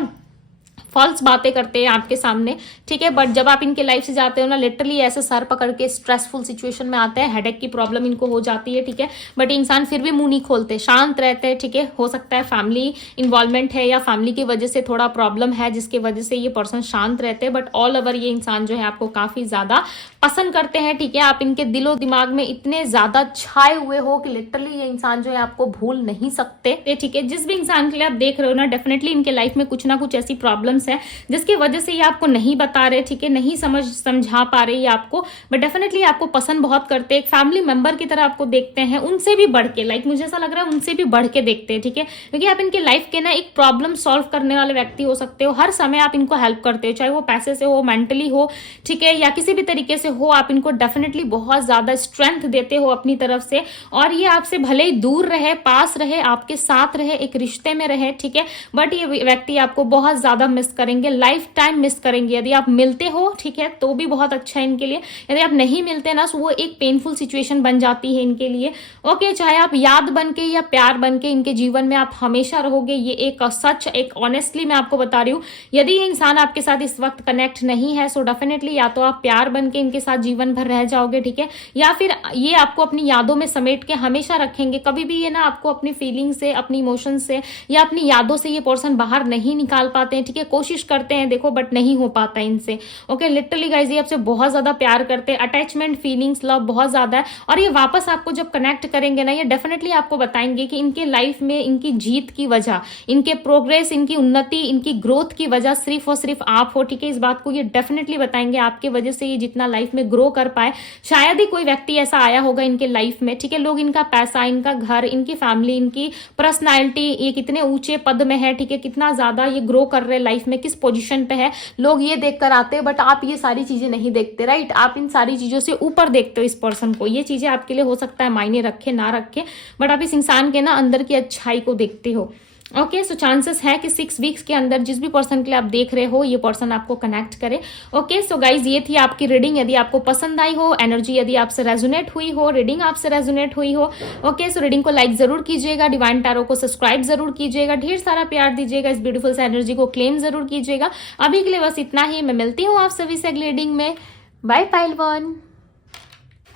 फॉल्स बातें करते हैं आपके सामने, ठीक है, बट जब आप इनके लाइफ से जाते हो ना, लिटरली ऐसे सर पकड़ के स्ट्रेसफुल सिचुएशन में आते हैं, हेडेक की प्रॉब्लम इनको हो जाती है, ठीक है, बट इंसान फिर भी मुंह नहीं खोलते, शांत रहते हैं, ठीक है। हो सकता है फैमिली इन्वॉल्वमेंट है या फैमिली की वजह से थोड़ा प्रॉब्लम है जिसकी वजह से ये पर्सन शांत रहते हैं, बट ऑल ओवर ये इंसान जो है आपको काफी ज्यादा पसंद करते हैं, ठीक है। आप इनके दिलो दिमाग में इतने ज्यादा छाए हुए हो कि लिटरली ये इंसान जो है आपको भूल नहीं सकते, ठीक है। जिस भी इंसान के लिए आप देख रहे हो ना, डेफिनेटली इनके लाइफ में कुछ ना कुछ ऐसी प्रॉब्लम्स है जिसकी वजह से ये आपको नहीं बता रहे, ठीक है, नहीं समझा पा रहे ये आपको, बट डेफिनेटली आपको पसंद बहुत करते हैं, एक फैमिली मेंबर की तरह आपको देखते हैं, उनसे भी बढ़ के, लाइक मुझे ऐसा लग रहा है उनसे भी बढ़ के देखते हैं, ठीक है, क्योंकि आप इनके लाइफ के ना एक प्रॉब्लम सॉल्व करने वाले व्यक्ति हो सकते हो। हर समय आप इनको हेल्प करते हो, चाहे वो पैसे से हो, मेंटली हो, ठीक है, या किसी भी तरीके से हो, आप इनको डेफिनेटली बहुत ज्यादा स्ट्रेंथ देते हो अपनी तरफ से, और ये आपसे भले ही दूर रहे, पास रहे, आपके साथ रहे, एक रिश्ते में रहे, ठीक है, बट ये व्यक्ति आपको बहुत ज्यादा मिस करेंगे, लाइफ टाइम मिस करेंगे। यदि आप मिलते हो, ठीक है, तो भी बहुत अच्छा है इनके लिए, यदि आप नहीं मिलते ना तो वो एक पेनफुल सिचुएशन बन जाती है इनके लिए, ओके। चाहे आप याद बन के या प्यार बन के इनके जीवन में आप हमेशा रहोगे, ये एक सच, एक ऑनेस्टली मैं आपको बता रही हूँ। यदि ये इंसान आपके साथ इस वक्त कनेक्ट नहीं है सो डेफिनेटली या तो आप प्यार बन के इनके साथ जीवन भर रह जाओगे, ठीक है, या फिर ये आपको अपनी यादों में समेट के हमेशा रखेंगे। कभी भी ये ना आपको अपनी फीलिंग से, अपनी इमोशन से या अपनी यादों से ये पर्सन बाहर नहीं निकाल पाते हैं, ठीक है, कोशिश करते हैं देखो, बट नहीं हो पाता इनसे, ओके। लिटरली गाइज ये आपसे बहुत ज्यादा प्यार करते हैं, अटैचमेंट, फीलिंग्स, लव बहुत ज्यादा है, और ये वापस आपको जब कनेक्ट करेंगे ना, ये डेफिनेटली आपको बताएंगे कि इनके लाइफ में इनकी जीत की वजह, इनके प्रोग्रेस, इनकी उन्नति, इनकी ग्रोथ की वजह सिर्फ और सिर्फ आप हो, ठीक है। इस बात को ये डेफिनेटली बताएंगे, आपके वजह से ये जितना लाइफ में ग्रो कर पाए, शायद ही कोई व्यक्ति ऐसा आया होगा इनके लाइफ में, ठीक है। लोग इनका पैसा, इनका घर, इनकी फैमिली, इनकी पर्सनैलिटी, ये कितने ऊंचे पद में है, ठीक है, कितना ज्यादा ये ग्रो कर रहे लाइफ में, किस पोजीशन पे है, लोग ये देखकर आते हैं, बट आप ये सारी चीजें नहीं देखते, राइट। आप इन सारी चीजों से ऊपर देखते हो इस पर्सन को। ये चीजें आपके लिए हो सकता है मायने रखे ना रखे, बट आप इस इंसान के ना अंदर की अच्छाई को देखते हो, ओके। सो चांसेस है कि 6 वीक्स के अंदर जिस भी पर्सन के लिए आप देख रहे हो, ये पर्सन आपको कनेक्ट करे, ओके। सो गाइज ये थी आपकी रीडिंग। यदि आपको पसंद आई हो, एनर्जी यदि आपसे रेजोनेट हुई हो, रीडिंग आपसे रेजोनेट हुई हो, ओके, सो रीडिंग को लाइक जरूर कीजिएगा, डिवाइन टैरो को सब्सक्राइब जरूर कीजिएगा, ढेर सारा प्यार दीजिएगा, इस ब्यूटीफुल से एनर्जी को क्लेम जरूर कीजिएगा। अभी के लिए बस इतना ही, मैं मिलती हूँ आप सभी से अगली रीडिंग में। Bye pile 1।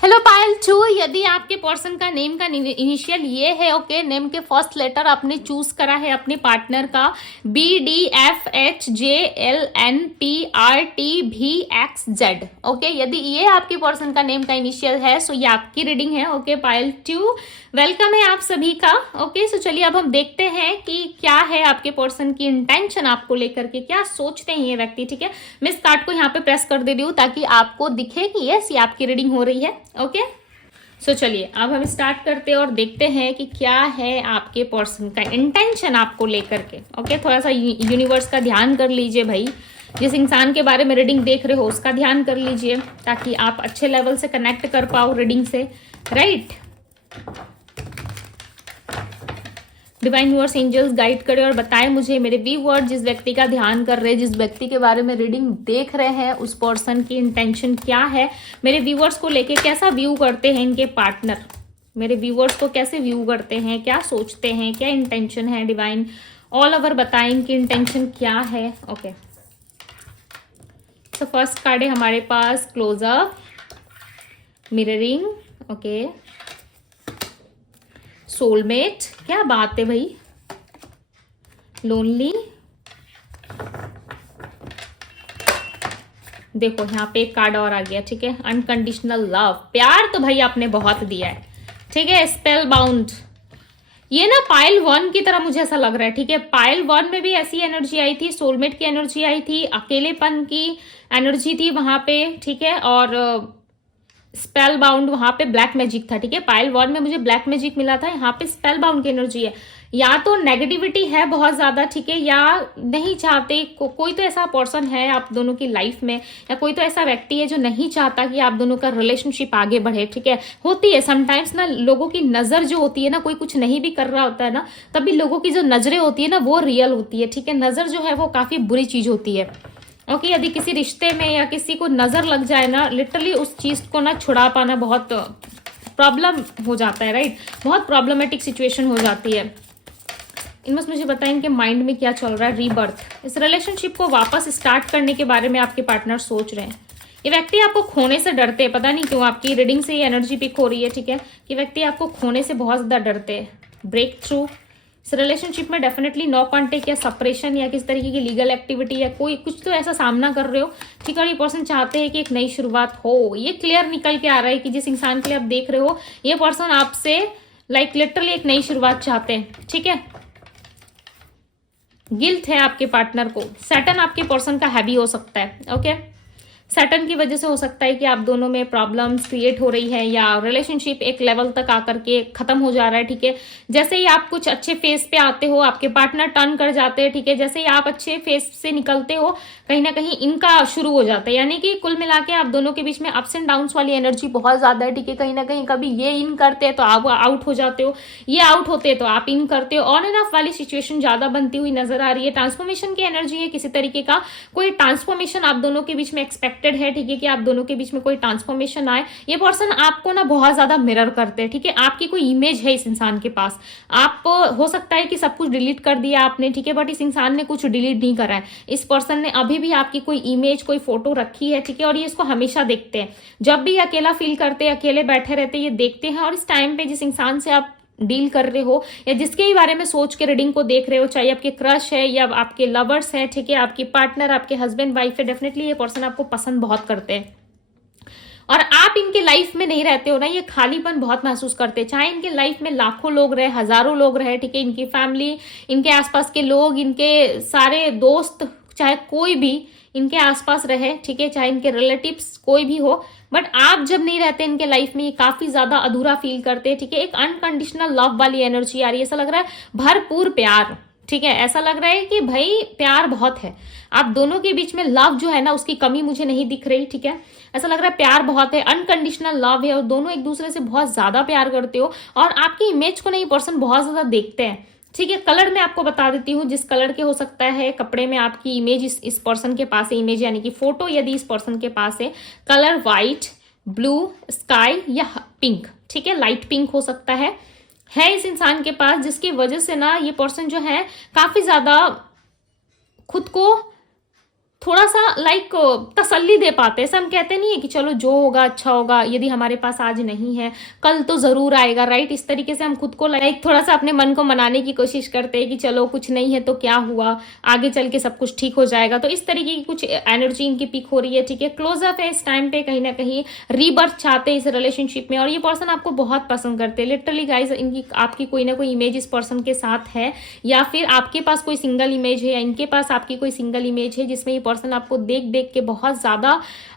हेलो पायल 2, यदि आपके पर्सन का नेम का इनिशियल ये है, ओके, नेम के फर्स्ट लेटर आपने चूज करा है अपने पार्टनर का, BDFHJLNPRTVXZ, ओके, यदि ये आपके पर्सन का नेम का इनिशियल है सो ये आपकी रीडिंग है, ओके। पायल 2, वेलकम है आप सभी का, ओके। सो चलिए अब हम देखते हैं कि क्या है आपके पर्सन की इंटेंशन आपको लेकर के, क्या सोचते हैं ये व्यक्ति, ठीक है। मैं इस कार्ड को यहाँ पे प्रेस कर दे रही हूँ ताकि आपको दिखे कि यस ये आपकी रीडिंग हो रही है, ओके। सो चलिए अब हम स्टार्ट करते हैं और देखते हैं कि क्या है आपके पर्सन का इंटेंशन आपको लेकर के, ओके। थोड़ा सा यूनिवर्स का ध्यान कर लीजिए भाई, जिस इंसान के बारे में रीडिंग देख रहे हो उसका ध्यान कर लीजिए ताकि आप अच्छे लेवल से कनेक्ट कर पाओ रीडिंग से, right. Divine universe angels guide करे और बताएं मुझे, मेरे व्यूअर जिस व्यक्ति का ध्यान कर रहे हैं, जिस व्यक्ति के बारे में रीडिंग देख रहे हैं, उस पर्सन की इंटेंशन क्या है, मेरे व्यूअर्स को लेके कैसा व्यू करते हैं इनके पार्टनर, मेरे व्यूअर्स को कैसे व्यू करते हैं, क्या सोचते हैं, क्या इंटेंशन है। डिवाइन ऑल ओवर बताएं इनकी इंटेंशन क्या है। ओके, तो फर्स्ट कार्ड है हमारे पास क्लोजअप, मिररिंग, ओके, सोलमेट, क्या बात है भाई, लोनली, देखो यहाँ पे एक कार्ड और आ गया, ठीक है, अनकंडीशनल लव, प्यार तो भाई आपने बहुत दिया है, ठीक है, स्पेल बाउंड। ये ना पाइल 1 की तरह मुझे ऐसा लग रहा है, ठीक है, पाइल 1 में भी ऐसी एनर्जी आई थी, सोलमेट की एनर्जी आई थी, अकेलेपन की एनर्जी थी वहां पे, ठीक है, और स्पेल बाउंड वहां पे ब्लैक मैजिक था, ठीक है। पाइल 1 में मुझे ब्लैक मैजिक मिला था, यहाँ पे स्पेल बाउंड की एनर्जी है। या तो नेगेटिविटी है बहुत ज्यादा, ठीक है, या नहीं चाहते कोई तो ऐसा पर्सन है आप दोनों की लाइफ में, या कोई तो ऐसा व्यक्ति है जो नहीं चाहता कि आप दोनों का रिलेशनशिप आगे बढ़े, ठीक है। होती है समटाइम्स ना लोगों की नजर जो होती है ना, कोई कुछ नहीं भी कर रहा होता है ना, तभी लोगों की जो नजरें होती है ना वो रियल होती है, ठीक है। नजर जो है वो काफी बुरी चीज होती है। ओके, यदि किसी रिश्ते में या किसी को नजर लग जाए ना, लिटरली उस चीज को ना छुड़ा पाना बहुत प्रॉब्लम हो जाता है, राइट, बहुत प्रॉब्लमेटिक सिचुएशन हो जाती है। इनमें मुझे बताएं इनके माइंड में क्या चल रहा है। रीबर्थ, इस रिलेशनशिप को वापस स्टार्ट करने के बारे में आपके पार्टनर सोच रहे हैं। ये व्यक्ति आपको खोने से डरते हैं, पता नहीं क्यों, आपकी रीडिंग से ये एनर्जी पिक हो रही है, ठीक है। ये व्यक्ति आपको खोने से बहुत ज्यादा डरते हैं। ब्रेक थ्रू, इस रिलेशनशिप में डेफिनेटली नो कॉन्टेक्ट या सेपरेशन या किस तरीके की लीगल एक्टिविटी या कोई कुछ तो ऐसा सामना कर रहे हो, ठीक है। और ये पर्सन चाहते हैं कि एक नई शुरुआत हो। ये क्लियर निकल के आ रहा है कि जिस इंसान के लिए आप देख रहे हो, ये पर्सन आपसे लाइक लिटरली एक नई शुरुआत चाहते हैं, ठीक है। गिल्ट है आपके पार्टनर को। सैटर्न आपके पर्सन का हैवी हो सकता है, ओके। सैटर्न की वजह से हो सकता है कि आप दोनों में प्रॉब्लम्स क्रिएट हो रही है या रिलेशनशिप एक लेवल तक आकर के खत्म हो जा रहा है, ठीक है। जैसे ही आप कुछ अच्छे फेस पे आते हो, आपके पार्टनर टर्न कर जाते हैं, ठीक है। जैसे ही आप अच्छे फेस से निकलते हो, कहीं ना कहीं इनका शुरू हो जाता है। यानी कि कुल मिला के आप दोनों के बीच में अप्स एंड डाउन्स वाली एनर्जी बहुत ज्यादा है, ठीक है। कहीं ना कहीं कभी ये इन करते हैं तो आप आउट हो जाते हो, ये आउट होते हैं तो आप इन करते हो। ऑन एंड ऑफ वाली सिचुएशन ज्यादा बनती हुई नजर आ रही है। ट्रांसफॉर्मेशन की एनर्जी है, किसी तरीके का कोई ट्रांसफॉर्मेशन आप दोनों के बीच में एक्सपेक्टेड है, ठीक है, कि आप दोनों के बीच में कोई ट्रांसफॉर्मेशन आए। ये पर्सन आपको ना बहुत ज्यादा मिरर करते हैं, ठीक है। आपकी कोई इमेज है इस इंसान के पास। आप हो सकता है कि सब कुछ डिलीट कर दिया आपने, ठीक है, बट इस इंसान ने कुछ डिलीट नहीं करा है। इस पर्सन ने अभी भी आपकी कोई इमेज, कोई फोटो रखी है, ठीक है। और ये इसको हमेशा देखते हैं, जब भी अकेला फील करते हैं, अकेले बैठे रहते हैं, ये देखते हैं। और इस टाइम पे जिस इंसान से आप डील कर रहे हो या जिसके ही बारे में सोच के रीडिंग को देख रहे हो, चाहे आपके क्रश है या आपके लवर्स है, ठीक है, आपकी पार्टनर, आपके हस्बैंड वाइफ है, डेफिनेटली ये पर्सन आपको पसंद बहुत करते हैं। और आप इनके लाइफ में नहीं रहते हो ना, ये खालीपन बहुत महसूस करते हैं। चाहे इनके लाइफ में लाखों लोग रहे, हजारों लोग रहे, ठीक है, इनकी फैमिली, इनके आसपास के लोग, इनके सारे दोस्त, चाहे कोई भी इनके आसपास रहे, ठीक है, चाहे इनके रिलेटिव्स कोई भी हो, बट आप जब नहीं रहते इनके लाइफ में, ये काफी ज्यादा अधूरा फील करते हैं, ठीक है। एक अनकंडीशनल लव वाली एनर्जी आ रही है। ऐसा लग रहा है भरपूर प्यार, ठीक है। ऐसा लग रहा है कि भाई प्यार बहुत है आप दोनों के बीच में। लव जो है ना, उसकी कमी मुझे नहीं दिख रही, ठीक है। ऐसा लग रहा है प्यार बहुत है, अनकंडीशनल लव है और दोनों एक दूसरे से बहुत ज्यादा प्यार करते हो। और आपकी इमेज को नहीं पर्सन बहुत ज्यादा देखते हैं, ठीक है। कलर मैं आपको बता देती हूँ जिस कलर के हो सकता है कपड़े में आपकी इमेज, इस पर्सन के पास है इमेज, यानी कि फोटो यदि इस पर्सन के पास है, कलर व्हाइट, ब्लू, स्काई या पिंक, ठीक है, लाइट पिंक हो सकता है इस इंसान के पास, जिसकी वजह से ना ये पर्सन जो है काफी ज्यादा खुद को थोड़ा सा लाइक तसल्ली दे पाते हैं। हम कहते नहीं है कि चलो जो होगा अच्छा होगा, यदि हमारे पास आज नहीं है कल तो जरूर आएगा, राइट। इस तरीके से हम खुद को लाइक थोड़ा सा अपने मन को मनाने की कोशिश करते हैं कि चलो कुछ नहीं है तो क्या हुआ, आगे चल के सब कुछ ठीक हो जाएगा। तो इस तरीके की कुछ एनर्जी इनकी पिक हो रही है, ठीक है। क्लोजअप है इस टाइम पे, कहीं ना कहीं रीबर्थ चाहते हैं इस रिलेशनशिप में। और ये पर्सन आपको बहुत पसंद करते हैं लिटरली गाइज। इनकी आपकी कोई ना कोई इमेज इस पर्सन के साथ है, या फिर आपके पास कोई सिंगल इमेज है, या इनके पास आपकी कोई सिंगल इमेज है जिसमें पर्सन आपको देख देख के बहुत ज्यादा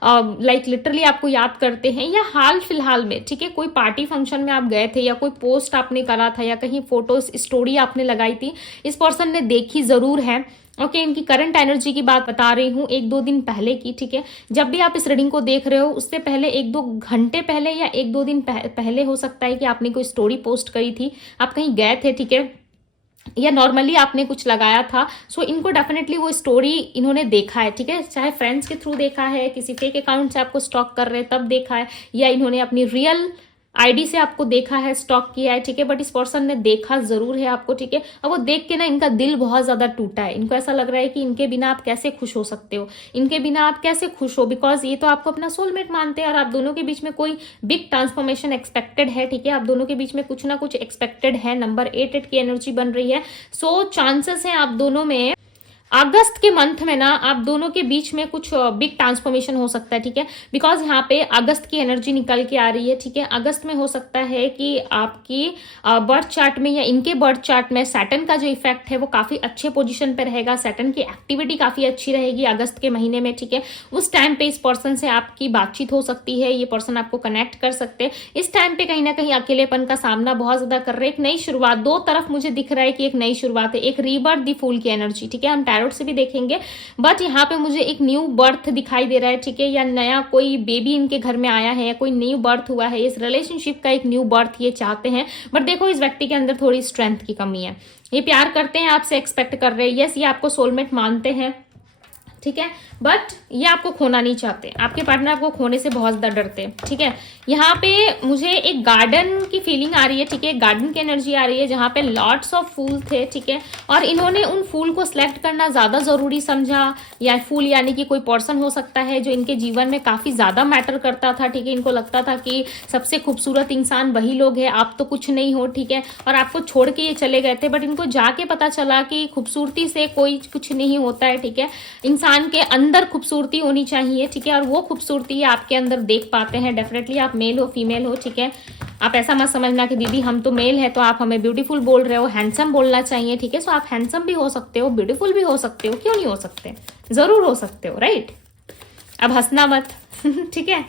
लाइक लिटरली आपको याद करते हैं। या हाल फिलहाल में, ठीक है, कोई पार्टी फंक्शन में आप गए थे या कोई पोस्ट आपने करा था या कहीं फोटोज स्टोरी आपने लगाई थी, इस पर्सन ने देखी जरूर है, ओके। इनकी करंट एनर्जी की बात बता रही हूँ 1-2 दिन पहले की, ठीक है। जब भी आप इस रीडिंग को देख रहे हो उससे पहले 1-2 घंटे पहले या 1-2 दिन पहले हो सकता है कि आपने कोई स्टोरी पोस्ट करी थी, आप कहीं गए थे, ठीक है, या नॉर्मली आपने कुछ लगाया था। सो इनको डेफिनेटली वो स्टोरी इन्होंने देखा है, ठीक है, चाहे फ्रेंड्स के थ्रू देखा है, किसी फेक अकाउंट से आपको स्टॉक कर रहे हैं तब देखा है, या इन्होंने अपनी रियल आईडी से आपको देखा है, स्टॉक किया है, ठीक है, बट इस पर्सन ने देखा जरूर है आपको, ठीक है। अब वो देख के ना इनका दिल बहुत ज्यादा टूटा है। इनको ऐसा लग रहा है कि इनके बिना आप कैसे खुश हो सकते हो, इनके बिना आप कैसे खुश हो, बिकॉज ये तो आपको अपना सोलमेट मानते हैं और आप दोनों के बीच में कोई बिग ट्रांसफॉर्मेशन एक्सपेक्टेड है, ठीक है। आप दोनों के बीच में कुछ ना कुछ एक्सपेक्टेड है। नंबर 8 की एनर्जी बन रही है। सो चांसेस है आप दोनों में अगस्त के मंथ में ना आप दोनों के बीच में कुछ बिग ट्रांसफॉर्मेशन हो सकता है, ठीक है। बिकॉज यहाँ पे अगस्त की एनर्जी निकल के आ रही है, ठीक है। अगस्त में हो सकता है कि आपकी बर्थ चार्ट में या इनके बर्थ चार्ट में सैटर्न का जो इफेक्ट है वो काफी अच्छे पोजीशन पे रहेगा। सैटर्न की एक्टिविटी काफी अच्छी रहेगी अगस्त के महीने में, ठीक है। उस टाइम पे इस पर्सन से आपकी बातचीत हो सकती है, ये पर्सन आपको कनेक्ट कर सकते हैं। इस टाइम पे कहीं ना कहीं अकेलेपन का सामना बहुत ज्यादा कर रहे हैं। एक नई शुरुआत, दो तरफ मुझे दिख रहा है कि एक नई शुरुआत है, एक रीबर्थ दी फूल की एनर्जी, ठीक है। हम टैरोट से भी देखेंगे, बट यहाँ पे मुझे एक न्यू बर्थ दिखाई दे रहा है, ठीक है। या नया कोई बेबी इनके घर में आया है या कोई न्यू बर्थ हुआ है। इस रिलेशनशिप का एक न्यू बर्थ ये चाहते हैं, बट देखो इस व्यक्ति के अंदर थोड़ी स्ट्रेंथ की कमी है। ये प्यार करते हैं, आपसे एक्सपेक्ट कर रहे हैं, यस ये आपको सोलमेट मानते हैं, ठीक है, बट ये आपको खोना नहीं चाहते। आपके पार्टनर आपको खोने से बहुत ज्यादा डरते हैं, ठीक है। यहाँ पे मुझे एक गार्डन की फीलिंग आ रही है, ठीक है। गार्डन की एनर्जी आ रही है जहाँ पे लॉट्स ऑफ फूल थे, ठीक है। और इन्होंने उन फूल को सिलेक्ट करना ज्यादा जरूरी समझा, या फूल यानी कि कोई पर्सन हो सकता है जो इनके जीवन में काफी ज्यादा मैटर करता था, ठीक है। इनको लगता था कि सबसे खूबसूरत इंसान वही लोग है, आप तो कुछ नहीं हो, ठीक है। और आपको छोड़ के ये चले गए थे, बट इनको जाके पता चला कि खूबसूरती से कोई कुछ नहीं होता है, ठीक है। इंसान के अंदर खूबसूरती होनी चाहिए, ठीक है। और वो खूबसूरती आपके अंदर देख पाते हैं। डेफिनेटली आप मेल हो फीमेल हो, ठीक है। आप ऐसा मत समझना कि दीदी हम तो मेल है तो आप हमें ब्यूटीफुल बोल रहे हो, हैंडसम बोलना चाहिए, ठीक है। सो आप हैंडसम भी हो सकते हो, ब्यूटीफुल भी हो सकते हो, क्यों नहीं हो सकते, जरूर हो सकते हो, राइट। अब हंसना मत ठीक है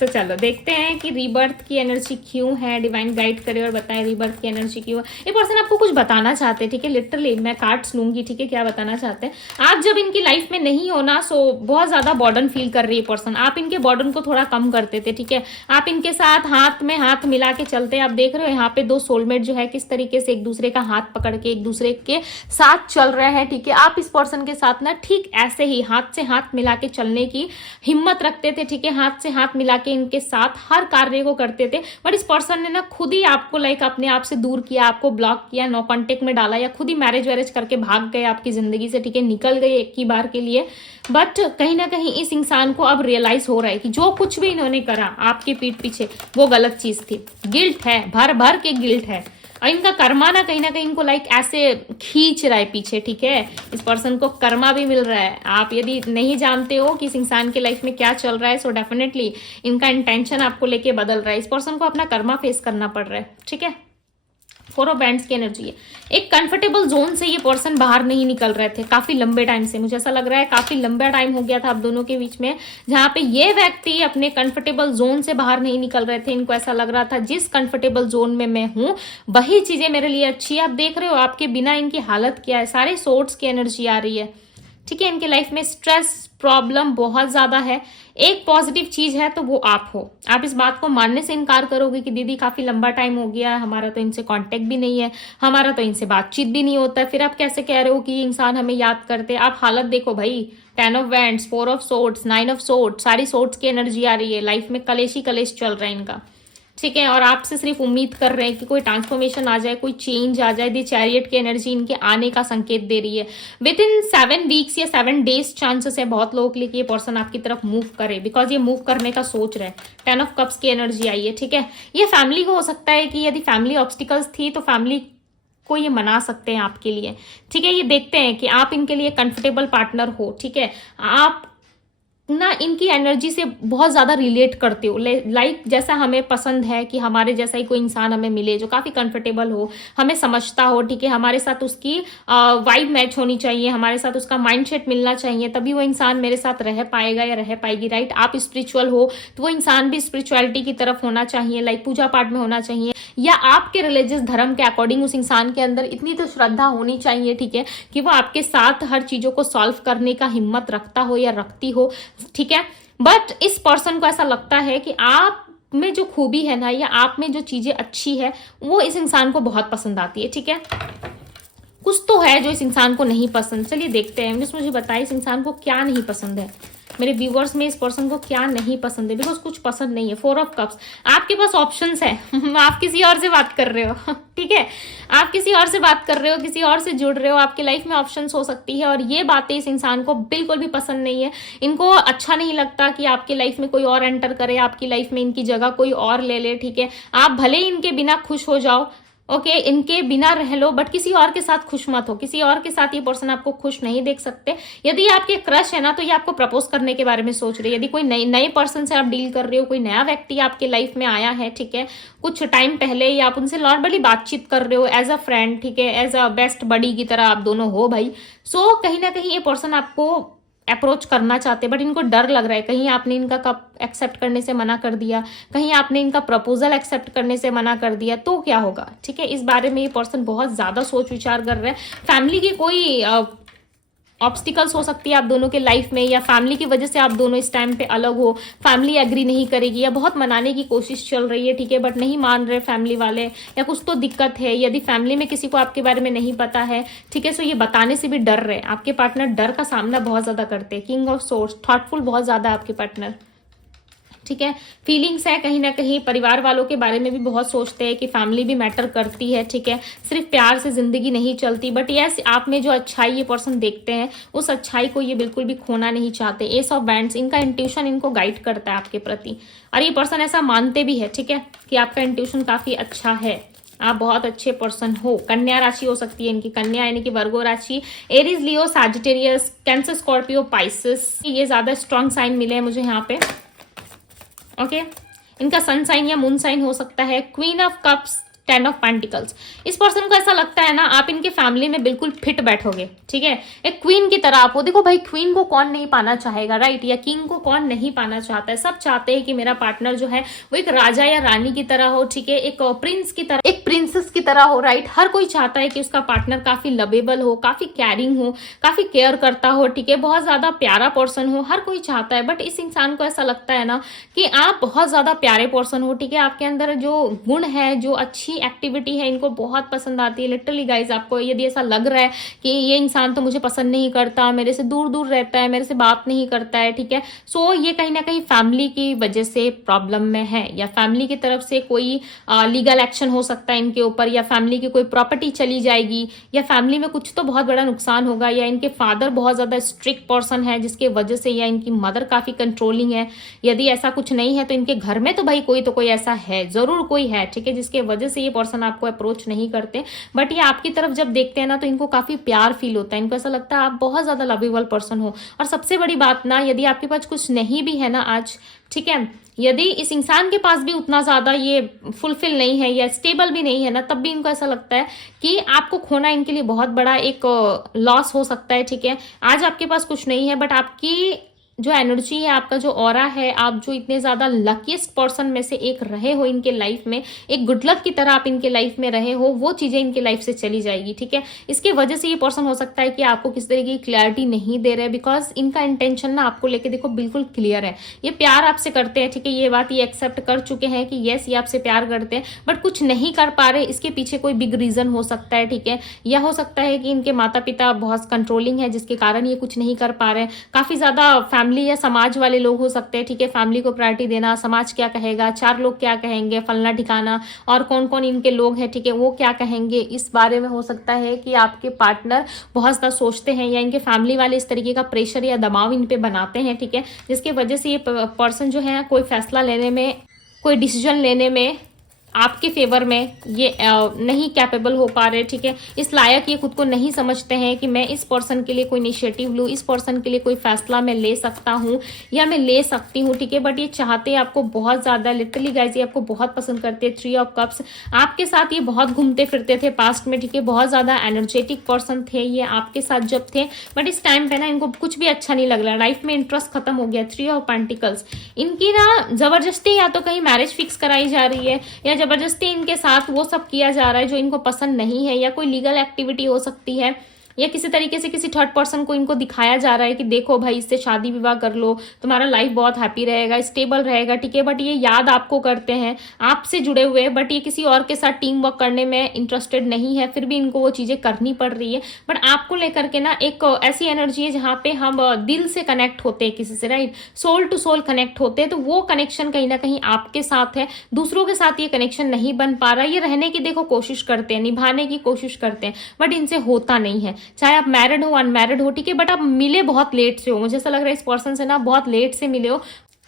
तो चलो देखते हैं कि रीबर्थ की एनर्जी क्यों है। डिवाइन गाइड करे और बताएं रीबर्थ की एनर्जी क्यों है। ये पर्सन आपको कुछ बताना चाहते हैं, ठीक है। लिटरली मैं कार्ड्स लूंगी, ठीक है, क्या बताना चाहते हैं। आप जब इनकी लाइफ में नहीं हो ना, सो बहुत ज्यादा बॉर्डन फील कर रही है पर्सन। आप इनके बॉर्डन को थोड़ा कम करते थे, ठीक है। आप इनके साथ हाथ में हाथ मिला के चलते। आप देख रहे हो यहाँ पे दो सोलमेट जो है किस तरीके से एक दूसरे का हाथ पकड़ के एक दूसरे के साथ चल रहे हैं, ठीक है। आप इस पर्सन के साथ ना ठीक ऐसे ही हाथ से हाथ मिला के चलने की हिम्मत रखते थे, ठीक है। हाथ से हाथ मिला के इनके साथ हर कार्य को करते थे, बट इस पर्सन ने ना खुद ही आपको लाइक अपने आप से दूर किया, आपको ब्लॉक किया, नो कांटेक्ट में डाला, या खुद ही मैरिज वैरेज करके भाग गए आपकी जिंदगी से, ठीक है, निकल गए एक ही बार के लिए। बट कहीं ना कहीं इस इंसान को अब रियलाइज हो रहा है कि जो कुछ भी इन्होंने करा आपके पीठ पीछे वो गलत चीज थी। गिल्ट है, भर भर के गिल्ट है, और इनका कर्मा ना कहीं इनको लाइक ऐसे खींच रहा है पीछे, ठीक है। इस पर्सन को कर्मा भी मिल रहा है। आप यदि नहीं जानते हो कि इस इंसान के लाइफ में क्या चल रहा है, सो डेफिनेटली इनका इंटेंशन आपको लेके बदल रहा है। इस पर्सन को अपना कर्मा फेस करना पड़ रहा है, ठीक है। 4 ऑफ बैंड्स की एनर्जी है। एक कंफर्टेबल जोन से ये पर्सन बाहर नहीं निकल रहे थे काफी लंबे टाइम से। मुझे ऐसा लग रहा है काफी लंबा टाइम हो गया था आप दोनों के बीच में, जहां पे ये व्यक्ति अपने कंफर्टेबल जोन से बाहर नहीं निकल रहे थे। इनको ऐसा लग रहा था जिस कंफर्टेबल जोन में मैं हूं वही चीजें मेरे लिए अच्छी है। आप देख रहे हो आपके बिना इनकी हालत क्या है। सारे सोर्ट्स की एनर्जी आ रही है, ठीक है। इनके लाइफ में स्ट्रेस प्रॉब्लम बहुत ज्यादा है। एक पॉजिटिव चीज है तो वो आप हो। आप इस बात को मानने से इनकार करोगे कि दीदी काफी लंबा टाइम हो गया, हमारा तो इनसे कांटेक्ट भी नहीं है, हमारा तो इनसे बातचीत भी नहीं होता है, फिर आप कैसे कह रहे हो कि ये इंसान हमें याद करते। आप हालत देखो भाई, 10 of wands, 4 of sorts, 9 of sorts, सारी सोर्ट्स की एनर्जी आ रही है। लाइफ में कलेश ही कलेश चल रहा है इनका, ठीक है। और आपसे सिर्फ उम्मीद कर रहे हैं कि कोई ट्रांसफॉर्मेशन आ जाए, कोई चेंज आ जाए। दी चैरियट की एनर्जी इनके आने का संकेत दे रही है। विद इन 7 वीक्स या 7 डेज चांसेस है बहुत लोगों के लिए कि ये पर्सन आपकी तरफ मूव करे, बिकॉज ये मूव करने का सोच रहे हैं। 10 ऑफ कप्स की एनर्जी आई है, ठीक है। ये फैमिली को हो सकता है कि यदि फैमिली ऑब्स्टिकल्स थी तो फैमिली को ये मना सकते हैं आपके लिए, ठीक है। ये देखते हैं कि आप इनके लिए कंफर्टेबल पार्टनर हो, ठीक है। आप ना इनकी एनर्जी से बहुत ज्यादा रिलेट करते हो। लाइक जैसा हमें पसंद है कि हमारे जैसा ही कोई इंसान हमें मिले जो काफी कंफर्टेबल हो, हमें समझता हो, ठीक है। हमारे साथ उसकी वाइब मैच होनी चाहिए, हमारे साथ उसका माइंडसेट मिलना चाहिए, तभी वो इंसान मेरे साथ रह पाएगा या रह पाएगी, राइट। आप स्पिरिचुअल हो तो वो इंसान भी स्पिरिचुअलिटी की तरफ होना चाहिए, लाइक पूजा पाठ में होना चाहिए, या आपके रिलीजियस धर्म के अकॉर्डिंग उस इंसान के अंदर इतनी तो श्रद्धा होनी चाहिए, ठीक है, कि वो आपके साथ हर चीजों को सॉल्व करने का हिम्मत रखता हो या रखती हो, ठीक है। बट इस पर्सन को ऐसा लगता है कि आप में जो खूबी है ना, या आप में जो चीजें अच्छी है वो इस इंसान को बहुत पसंद आती है, ठीक है। कुछ तो है जो इस इंसान को नहीं पसंद। चलिए देखते हैं, मुझे बताइए इस इंसान को क्या नहीं पसंद है। मेरे व्यूवर्स में इस पर्सन को क्या नहीं पसंद है, बिकॉज कुछ पसंद नहीं है। 4 ऑफ कप्स, आपके पास ऑप्शंस है आप किसी और से बात कर रहे हो ठीक है, आप किसी और से बात कर रहे हो, किसी और से जुड़ रहे हो, आपकी लाइफ में ऑप्शंस हो सकती है, और ये बातें इस इंसान को बिल्कुल भी पसंद नहीं है। इनको अच्छा नहीं लगता कि आपकी लाइफ में कोई और एंटर करे, आपकी लाइफ में इनकी जगह कोई और ले ले, ठीक है। आप भले ही इनके बिना खुश हो जाओ, ओके, इनके बिना रह लो, बट किसी और के साथ खुश मत हो, किसी और के साथ ये पर्सन आपको खुश नहीं देख सकते। यदि आपके क्रश है ना, तो ये आपको प्रपोज करने के बारे में सोच रहे हैं। यदि कोई नए पर्सन से आप डील कर रहे हो, कोई नया व्यक्ति आपके लाइफ में आया है, ठीक है, कुछ टाइम पहले, या आप उनसे नॉर्मली बातचीत कर रहे हो एज अ फ्रेंड, ठीक है, एज अ बेस्ट बडी की तरह आप दोनों हो भाई। सो कहीं ना कहीं ये पर्सन आपको अप्रोच करना चाहते, बट इनको डर लग रहा है, कहीं आपने इनका कप एक्सेप्ट करने से मना कर दिया, कहीं आपने इनका प्रपोजल एक्सेप्ट करने से मना कर दिया, तो क्या होगा, ठीक है। इस बारे में ये पर्सन बहुत ज्यादा सोच विचार कर रहे हैं। फैमिली की कोई ऑब्स्टिकल्स हो सकती है आप दोनों के लाइफ में, या फैमिली की वजह से आप दोनों इस टाइम पे अलग हो, फैमिली एग्री नहीं करेगी, या बहुत मनाने की कोशिश चल रही है, ठीक है, बट नहीं मान रहे फैमिली वाले, या कुछ तो दिक्कत है। यदि फैमिली में किसी को आपके बारे में नहीं पता है, ठीक है, सो ये बताने से भी डर रहे। आपके पार्टनर डर का सामना बहुत ज्यादा करते हैं। किंग ऑफ सोर्स, थॉटफुल बहुत ज्यादा आपके पार्टनर, ठीक है। फीलिंग्स है, कहीं ना कहीं परिवार वालों के बारे में भी बहुत सोचते हैं कि फैमिली भी मैटर करती है, ठीक है, सिर्फ प्यार से जिंदगी नहीं चलती। बट यस, आप में जो अच्छाई ये पर्सन देखते हैं, उस अच्छाई को ये बिल्कुल भी खोना नहीं चाहते। एस ऑफ बैंड्स, इनका इंट्यूशन इनको गाइड करता है आपके प्रति, और ये पर्सन ऐसा मानते भी है, ठीक है, कि आपका इंट्यूशन काफी अच्छा है, आप बहुत अच्छे पर्सन हो। कन्या राशि हो सकती है इनकी, कन्या यानी कि वर्गो राशि, एरीज, लियो, सैजिटेरियस, कैंसर, स्कॉर्पियो, पाइसेस, ये ज्यादा स्ट्रॉन्ग साइन मिले हैं मुझे यहाँ पे, ओके। इनका सन साइन या मून साइन हो सकता है। Queen of cups, 10 of pentacles, इस पर्सन को ऐसा लगता है ना, आप इनके फैमिली में बिल्कुल फिट बैठोगे, ठीक है, एक क्वीन की तरह आप हो। देखो भाई, क्वीन को कौन नहीं पाना चाहेगा, राइट, या किंग को कौन नहीं पाना चाहता है। सब चाहते हैं कि मेरा पार्टनर जो है वो एक राजा या रानी की तरह हो, ठीक है, एक प्रिंस की तरह, एक प्रिंसेस की तरह हो, राइट। हर कोई चाहता है कि उसका पार्टनर काफी लवेबल हो, काफी केयरिंग हो, काफी केयर करता हो, ठीक है, बहुत ज्यादा प्यारा पर्सन हो, हर कोई चाहता है। बट इस इंसान को ऐसा लगता है ना कि आप बहुत ज्यादा प्यारे पर्सन हो, ठीक है, आपके अंदर जो गुण है, जो अच्छी एक्टिविटी है, इनको बहुत पसंद आती है। लिटरली गाइज, आपको यदि ऐसा लग रहा है कि ये इंसान तो मुझे पसंद नहीं करता, मेरे से दूर दूर रहता है, मेरे से बात नहीं करता है, ठीक है, सो ये कहीं ना कहीं फैमिली की वजह से प्रॉब्लम में है, या फैमिली की तरफ से कोई लीगल एक्शन हो सकता है इनके ऊपर, या फैमिली की कोई प्रॉपर्टी चली जाएगी, या फैमिली में कुछ तो बहुत बड़ा नुकसान होगा, या इनके फादर बहुत ज्यादा स्ट्रिक्ट पर्सन है जिसके वजह से, या इनकी मदर काफी कंट्रोलिंग है। यदि ऐसा कुछ नहीं है तो इनके घर में तो भाई कोई तो कोई ऐसा है, जरूर कोई है, ठीक है, जिसके वजह से ये पर्सन आपको अप्रोच नहीं करते। बट ये आपकी तरफ जब देखते हैं ना, तो इनको काफी प्यार फील होता है, इनको ऐसा लगता है आप बहुत ज्यादा लवेबल पर्सन हो। और सबसे बड़ी बात ना, यदि आपके पास कुछ नहीं भी है ना आज, ठीक है, यदि इस इंसान के पास भी उतना ज्यादा ये फुलफिल नहीं है या स्टेबल भी नहीं है ना, तब भी इनको ऐसा लगता है कि आपको खोना इनके लिए बहुत बड़ा एक लॉस हो सकता है, ठीक है। आज आपके पास कुछ नहीं है, बट आपकी जो एनर्जी है, आपका जो ऑरा है, आप जो इतने ज्यादा लकीस्ट पर्सन में से एक रहे हो इनके लाइफ में, एक गुड लक की तरह आप इनके लाइफ में रहे हो, वो चीजें इनके लाइफ से चली जाएगी, ठीक है। इसकी वजह से ये पर्सन हो सकता है कि आपको किस तरह की क्लैरिटी नहीं दे रहे, बिकॉज इनका इंटेंशन ना आपको लेके देखो बिल्कुल क्लियर है। ये प्यार आपसे करते हैं, ठीक है, ये बात ये एक्सेप्ट कर चुके हैं कि यस, ये आपसे प्यार करते हैं, बट कुछ नहीं कर पा रहे। इसके पीछे कोई बिग रीजन हो सकता है, ठीक है, या हो सकता है कि इनके माता पिता बहुत कंट्रोलिंग है, जिसके कारण ये कुछ नहीं कर पा रहे। काफी ज्यादा फैमिली या समाज वाले लोग हो सकते हैं, ठीक है, फैमिली को प्रायोरिटी देना, समाज क्या कहेगा, 4 लोग क्या कहेंगे, फलना ठिकाना, और कौन कौन इनके लोग हैं, ठीक है, वो क्या कहेंगे, इस बारे में हो सकता है कि आपके पार्टनर बहुत ज्यादा सोचते हैं, या इनके फैमिली वाले इस तरीके का प्रेशर या दबाव इन पे बनाते हैं, ठीक है, जिसकी वजह से ये पर्सन जो है कोई फैसला लेने में, कोई डिसीजन लेने में आपके फेवर में ये नहीं कैपेबल हो पा रहे, ठीक है, इस लायक ये खुद को नहीं समझते हैं कि मैं इस पर्सन के लिए कोई इनिशिएटिव लूँ, इस पर्सन के लिए कोई फैसला मैं ले सकता हूँ या मैं ले सकती हूँ, ठीक है। बट ये चाहते हैं आपको बहुत ज्यादा, लिटरली गाइस, ये आपको बहुत पसंद करते हैं। 3 ऑफ कप्स, आपके साथ ये बहुत घूमते फिरते थे पास्ट में, ठीक है, बहुत ज्यादा एनर्जेटिक पर्सन थे ये आपके साथ जब थे, बट इस टाइम पे ना इनको कुछ भी अच्छा नहीं लग रहा, लाइफ में इंटरेस्ट खत्म हो गया। 3 ऑफ पेंटिकल्स, इनकी ना जबरदस्ती या तो कहीं मैरिज फिक्स कराई जा रही है, या जबरदस्ती इनके साथ वो सब किया जा रहा है जो इनको पसंद नहीं है, या कोई लीगल एक्टिविटी हो सकती है, या किसी तरीके से किसी थर्ड पर्सन को इनको दिखाया जा रहा है कि देखो भाई इससे शादी विवाह कर लो, तुम्हारा लाइफ बहुत हैप्पी रहेगा, स्टेबल रहेगा, ठीक है। बट ये याद आपको करते हैं, आपसे जुड़े हुए हैं, बट ये किसी और के साथ टीम वर्क करने में इंटरेस्टेड नहीं है, फिर भी इनको वो चीजें करनी पड़ रही है। बट आपको लेकर के ना एक ऐसी एनर्जी है जहां पे हम दिल से कनेक्ट होते हैं किसी से, right, soul to soul connect होते हैं। तो वो कनेक्शन कहीं ना कहीं आपके साथ है, दूसरों के साथ ये कनेक्शन नहीं बन पा रहा। ये रहने की देखो कोशिश करते हैं, निभाने की कोशिश करते हैं, बट इनसे होता नहीं है। चाहे आप मैरिड हो अनमैरिड हो, ठीक है, बट आप मिले बहुत लेट से हो। मुझे ऐसा लग रहा है इस पर्सन से ना बहुत लेट से मिले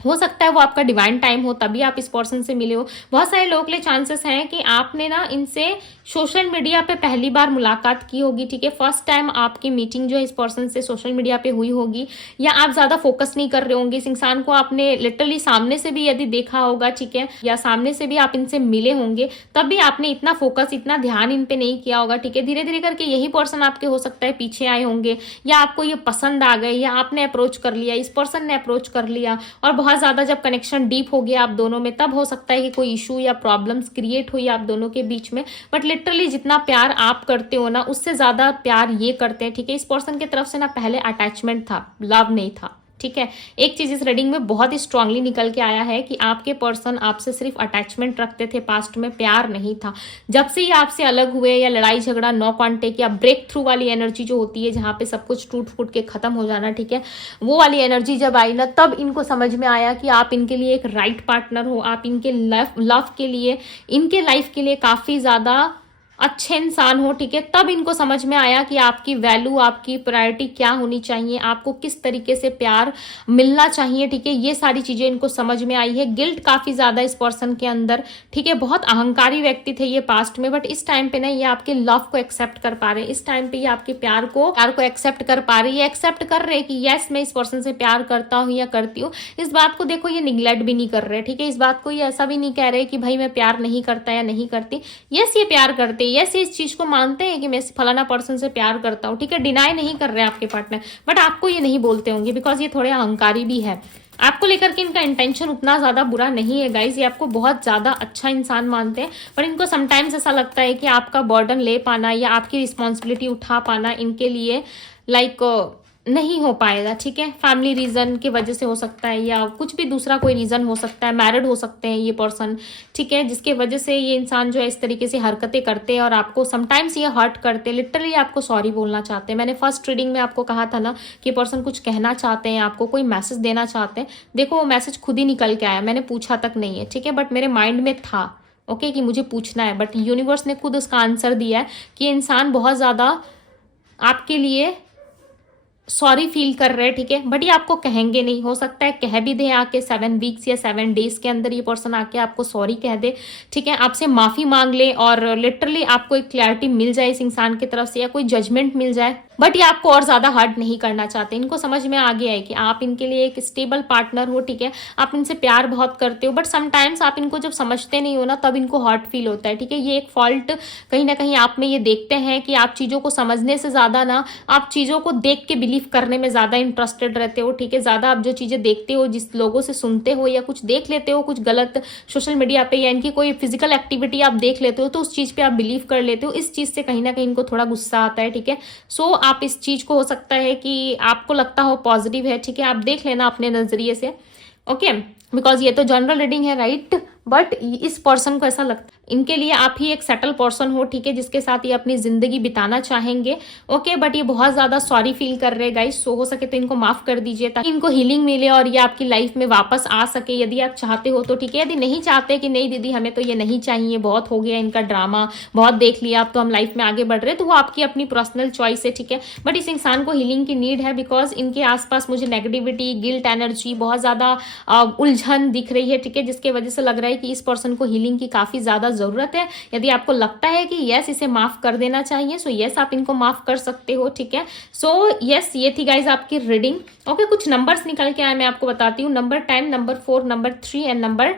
हो सकता है वो आपका डिवाइन टाइम हो तभी आप इस पर्सन से मिले हो। बहुत सारे लोगों के लिए चांसेस हैं कि आपने ना इनसे सोशल मीडिया पे पहली बार मुलाकात की होगी, ठीक है, फर्स्ट टाइम आपकी मीटिंग जो है इस पर्सन से सोशल मीडिया पे हुई होगी, या आप ज्यादा फोकस नहीं कर रहे होंगे इस इंसान को, आपने लिटरली सामने से भी यदि देखा होगा, ठीक है, या सामने से भी आप इनसे मिले होंगे, तब भी आपने इतना फोकस इतना ध्यान इन पे नहीं किया होगा, ठीक है। धीरे धीरे करके यही पर्सन आपके हो सकता है पीछे आए होंगे, या आपको ये पसंद आ गए, या आपने अप्रोच कर लिया, इस पर्सन ने अप्रोच कर लिया, और बहुत ज्यादा जब कनेक्शन डीप हो गया आप दोनों में, तब हो सकता है कि कोई इशू या प्रॉब्लम्स क्रिएट हुई आप दोनों के बीच में। बट लिटरली जितना प्यार आप करते हो ना, उससे ज्यादा प्यार ये करते हैं, ठीक है। इस पर्सन की तरफ से ना पहले अटैचमेंट था, लव नहीं था, ठीक है। एक चीज इस रीडिंग में बहुत ही स्ट्रांगली निकल के आया है कि आपके पर्सन आपसे सिर्फ अटैचमेंट रखते थे, पास्ट में प्यार नहीं था। जब से ये आपसे अलग हुए, या लड़ाई झगड़ा, नो कॉन्टेक्ट, या ब्रेक थ्रू वाली एनर्जी जो होती है जहां पे सब कुछ टूट फूट के खत्म हो जाना, ठीक है, वो वाली एनर्जी जब आई ना, तब इनको समझ में आया कि आप इनके लिए एक राइट पार्टनर हो, आप इनके लव के लिए, इनके लाइफ के लिए काफी ज्यादा अच्छे इंसान हो, ठीक है। तब इनको समझ में आया कि आपकी वैल्यू, आपकी प्रायोरिटी क्या होनी चाहिए, आपको किस तरीके से प्यार मिलना चाहिए, ठीक है। ये सारी चीजें इनको समझ में आई है। गिल्ट काफी ज्यादा इस पर्सन के अंदर, ठीक है, बहुत अहंकारी व्यक्ति थे ये पास्ट में, बट इस टाइम पे ना ये आपके लव को एक्सेप्ट कर पा रहे हैं, इस टाइम पे ये आपके प्यार को एक्सेप्ट कर पा रहे हैं, एक्सेप्ट कर रहे हैं कि यस मैं इस पर्सन से प्यार करता हूँ या करती हूँ। इस बात को देखो ये निग्लेक्ट भी नहीं कर रहे, ठीक है, इस बात को ये ऐसा भी नहीं कह रहे कि भाई मैं प्यार नहीं करता या नहीं करती। यस ये प्यार करते, यस इस चीज को मानते हैं कि मैं फलाना पर्सन से प्यार करता हूँ, ठीक है, डिनाई नहीं कर रहे आपके पार्टनर, बट आपको ये नहीं बोलते होंगे बिकॉज ये थोड़े अहंकारी भी है। आपको लेकर के इनका इंटेंशन उतना ज्यादा बुरा नहीं है गाइज, ये आपको बहुत ज्यादा अच्छा इंसान मानते हैं, पर इनको समटाइम्स ऐसा लगता है कि आपका बर्डन ले पाना या आपकी रिस्पॉन्सिबिलिटी उठा पाना इनके लिए लाइक नहीं हो पाएगा, ठीक है। फैमिली रीजन की वजह से हो सकता है, या कुछ भी दूसरा कोई रीजन हो सकता है, मैरिड हो सकते हैं ये पर्सन, ठीक है, जिसके वजह से ये इंसान जो है इस तरीके से हरकतें करते हैं और आपको समटाइम्स ये हर्ट करते हैं, लिटरली आपको सॉरी बोलना चाहते हैं। मैंने फर्स्ट रीडिंग में आपको कहा था ना कि पर्सन कुछ कहना चाहते हैं, आपको कोई मैसेज देना चाहते हैं, देखो वो मैसेज खुद ही निकल के आया, मैंने पूछा तक नहीं है, ठीक है, बट मेरे माइंड में था ओके कि मुझे पूछना है, बट यूनिवर्स ने खुद उसका आंसर दिया है कि इंसान बहुत ज्यादा आपके लिए सॉरी फील कर रहे हैं, ठीक है, बट ये आपको कहेंगे नहीं, हो सकता है कह भी दे आके 7 वीक्स या 7 डेज के अंदर ये पर्सन आके आपको सॉरी कह दे, ठीक है, आपसे माफी मांग ले और लिटरली आपको एक क्लैरिटी मिल जाए इस इंसान की तरफ से, या कोई जजमेंट मिल जाए, बट ये आपको और ज्यादा हर्ट नहीं करना चाहते। इनको समझ में आ गया है कि आप इनके लिए एक स्टेबल पार्टनर हो, ठीक है, आप इनसे प्यार बहुत करते हो, बट समटाइम्स आप इनको जब समझते नहीं हो ना तब इनको हर्ट फील होता है, ठीक है। ये एक फॉल्ट कहीं ना कहीं आप में ये देखते हैं कि आप चीजों को समझने से ज्यादा ना आप चीजों को देख के बिलीव करने में ज्यादा इंटरेस्टेड रहते हो, ठीक है। ज्यादा आप जो चीजें देखते हो, जिस लोगों से सुनते हो या कुछ देख लेते हो कुछ गलत सोशल मीडिया पे, या इनकी कोई फिजिकल एक्टिविटी आप देख लेते हो तो उस चीज पे आप बिलीव कर लेते हो, इस चीज से कहीं ना कहीं इनको थोड़ा गुस्सा आता है, ठीक है। सो आप इस चीज को हो सकता है कि आपको लगता हो पॉजिटिव है, ठीक है, आप देख लेना अपने नजरिए से, ओके, बिकॉज ये तो जनरल रीडिंग है, राइट, बट इस पर्सन को ऐसा लगता है इनके लिए आप ही एक सेटल पर्सन हो, ठीक है, जिसके साथ ये अपनी जिंदगी बिताना चाहेंगे, ओके, बट ये बहुत ज्यादा सॉरी फील कर रहे हैं गाइस, सो हो सके तो इनको माफ कर दीजिए ताकि इनको हीलिंग मिले और ये आपकी लाइफ में वापस आ सके, यदि आप चाहते हो तो, ठीक है। यदि नहीं चाहते कि नहीं दीदी हमें तो ये नहीं चाहिए, बहुत हो गया इनका ड्रामा, बहुत देख लिया, अब तो हम लाइफ में आगे बढ़ रहे हैं, तो वो आपकी अपनी पर्सनल चॉइस है, ठीक है, बट इस इंसान को हीलिंग की नीड है बिकॉज इनके आसपास मुझे नेगेटिविटी, गिल्ट एनर्जी, बहुत ज्यादा उलझन दिख रही है, ठीक है, जिसके वजह से लग रहा है कि इस पर्सन को हीलिंग की काफी ज्यादा जरूरत है। यदि आपको लगता है कि यस इसे माफ कर देना चाहिए, सो यस आप इनको माफ कर सकते हो, ठीक है। सो यस ये थी गाइज आपकी रीडिंग, ओके। कुछ नंबर्स निकल के आए मैं आपको बताती हूँ, number 10, number 4, number 3 and number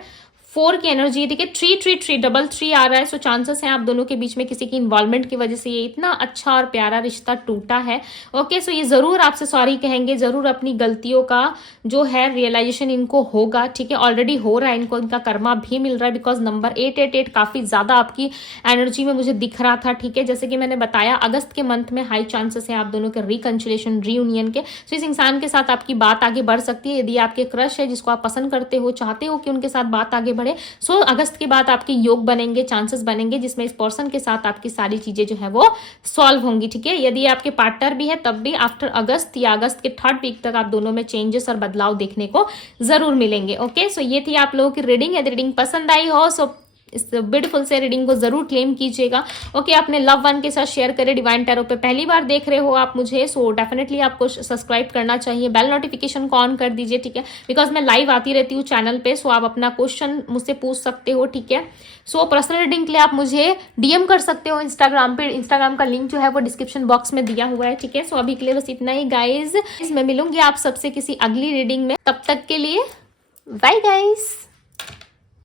4 की एनर्जी है, ठीक है। 3 डबल 3 आ रहा है। सो चांसेस हैं आप दोनों के बीच में किसी की इन्वॉल्वमेंट की वजह से ये इतना अच्छा और प्यारा रिश्ता टूटा है। ओके, सो ये जरूर आपसे सॉरी कहेंगे, जरूर अपनी गलतियों का जो है रियलाइजेशन इनको होगा, ठीक है। ऑलरेडी हो रहा है इनको, इनका कर्मा भी मिल रहा है, बिकॉज नंबर 888 काफी ज्यादा आपकी एनर्जी में मुझे दिख रहा था, ठीक है। जैसे कि मैंने बताया अगस्त के मंथ में हाई चांसेस है आप दोनों के रिकंसिलिएशन, रीयूनियन के। सो इस इंसान के साथ आपकी बात आगे बढ़ सकती है। यदि आपके क्रश है जिसको आप पसंद करते हो, चाहते हो कि उनके साथ बात आगे बढ़े, सो अगस्त के बाद आपके योग बनेंगे, चांसेस बनेंगे जिसमें इस पर्सन के साथ आपकी सारी चीजें जो है वो सॉल्व होंगी, ठीक है। यदि आपके पार्टनर भी है तब भी आफ्टर अगस्त या अगस्त के 3rd वीक तक आप दोनों में चेंजेस और बदलाव देखने को जरूर मिलेंगे। ओके, सो ये थी आप लोगों की रीडिंग। यदि रीडिंग पसंद आई हो सो इस ब्यूटीफुल से रीडिंग को जरूर क्लेम कीजिएगा। ओके, अपने लव वन के साथ शेयर करें। डिवाइन टैरो पे पहली बार देख रहे हो आप मुझे, सो डेफिनेटली आपको सब्सक्राइब करना चाहिए, बेल नोटिफिकेशन को ऑन कर दीजिए, ठीक है। बिकॉज मैं लाइव आती रहती हूँ चैनल पे, सो आप अपना क्वेश्चन मुझसे पूछ सकते हो, ठीक है। सो पर्सनल रीडिंग के लिए आप मुझे डीएम कर सकते हो इंस्टाग्राम पे। इंस्टाग्राम का लिंक जो है वो डिस्क्रिप्शन बॉक्स में दिया हुआ है, ठीक है। सो अभी के लिए बस इतना ही गाइज, मैं मिलूंगी आप सबसे किसी अगली रीडिंग में। तब तक के लिए बाय गाइज।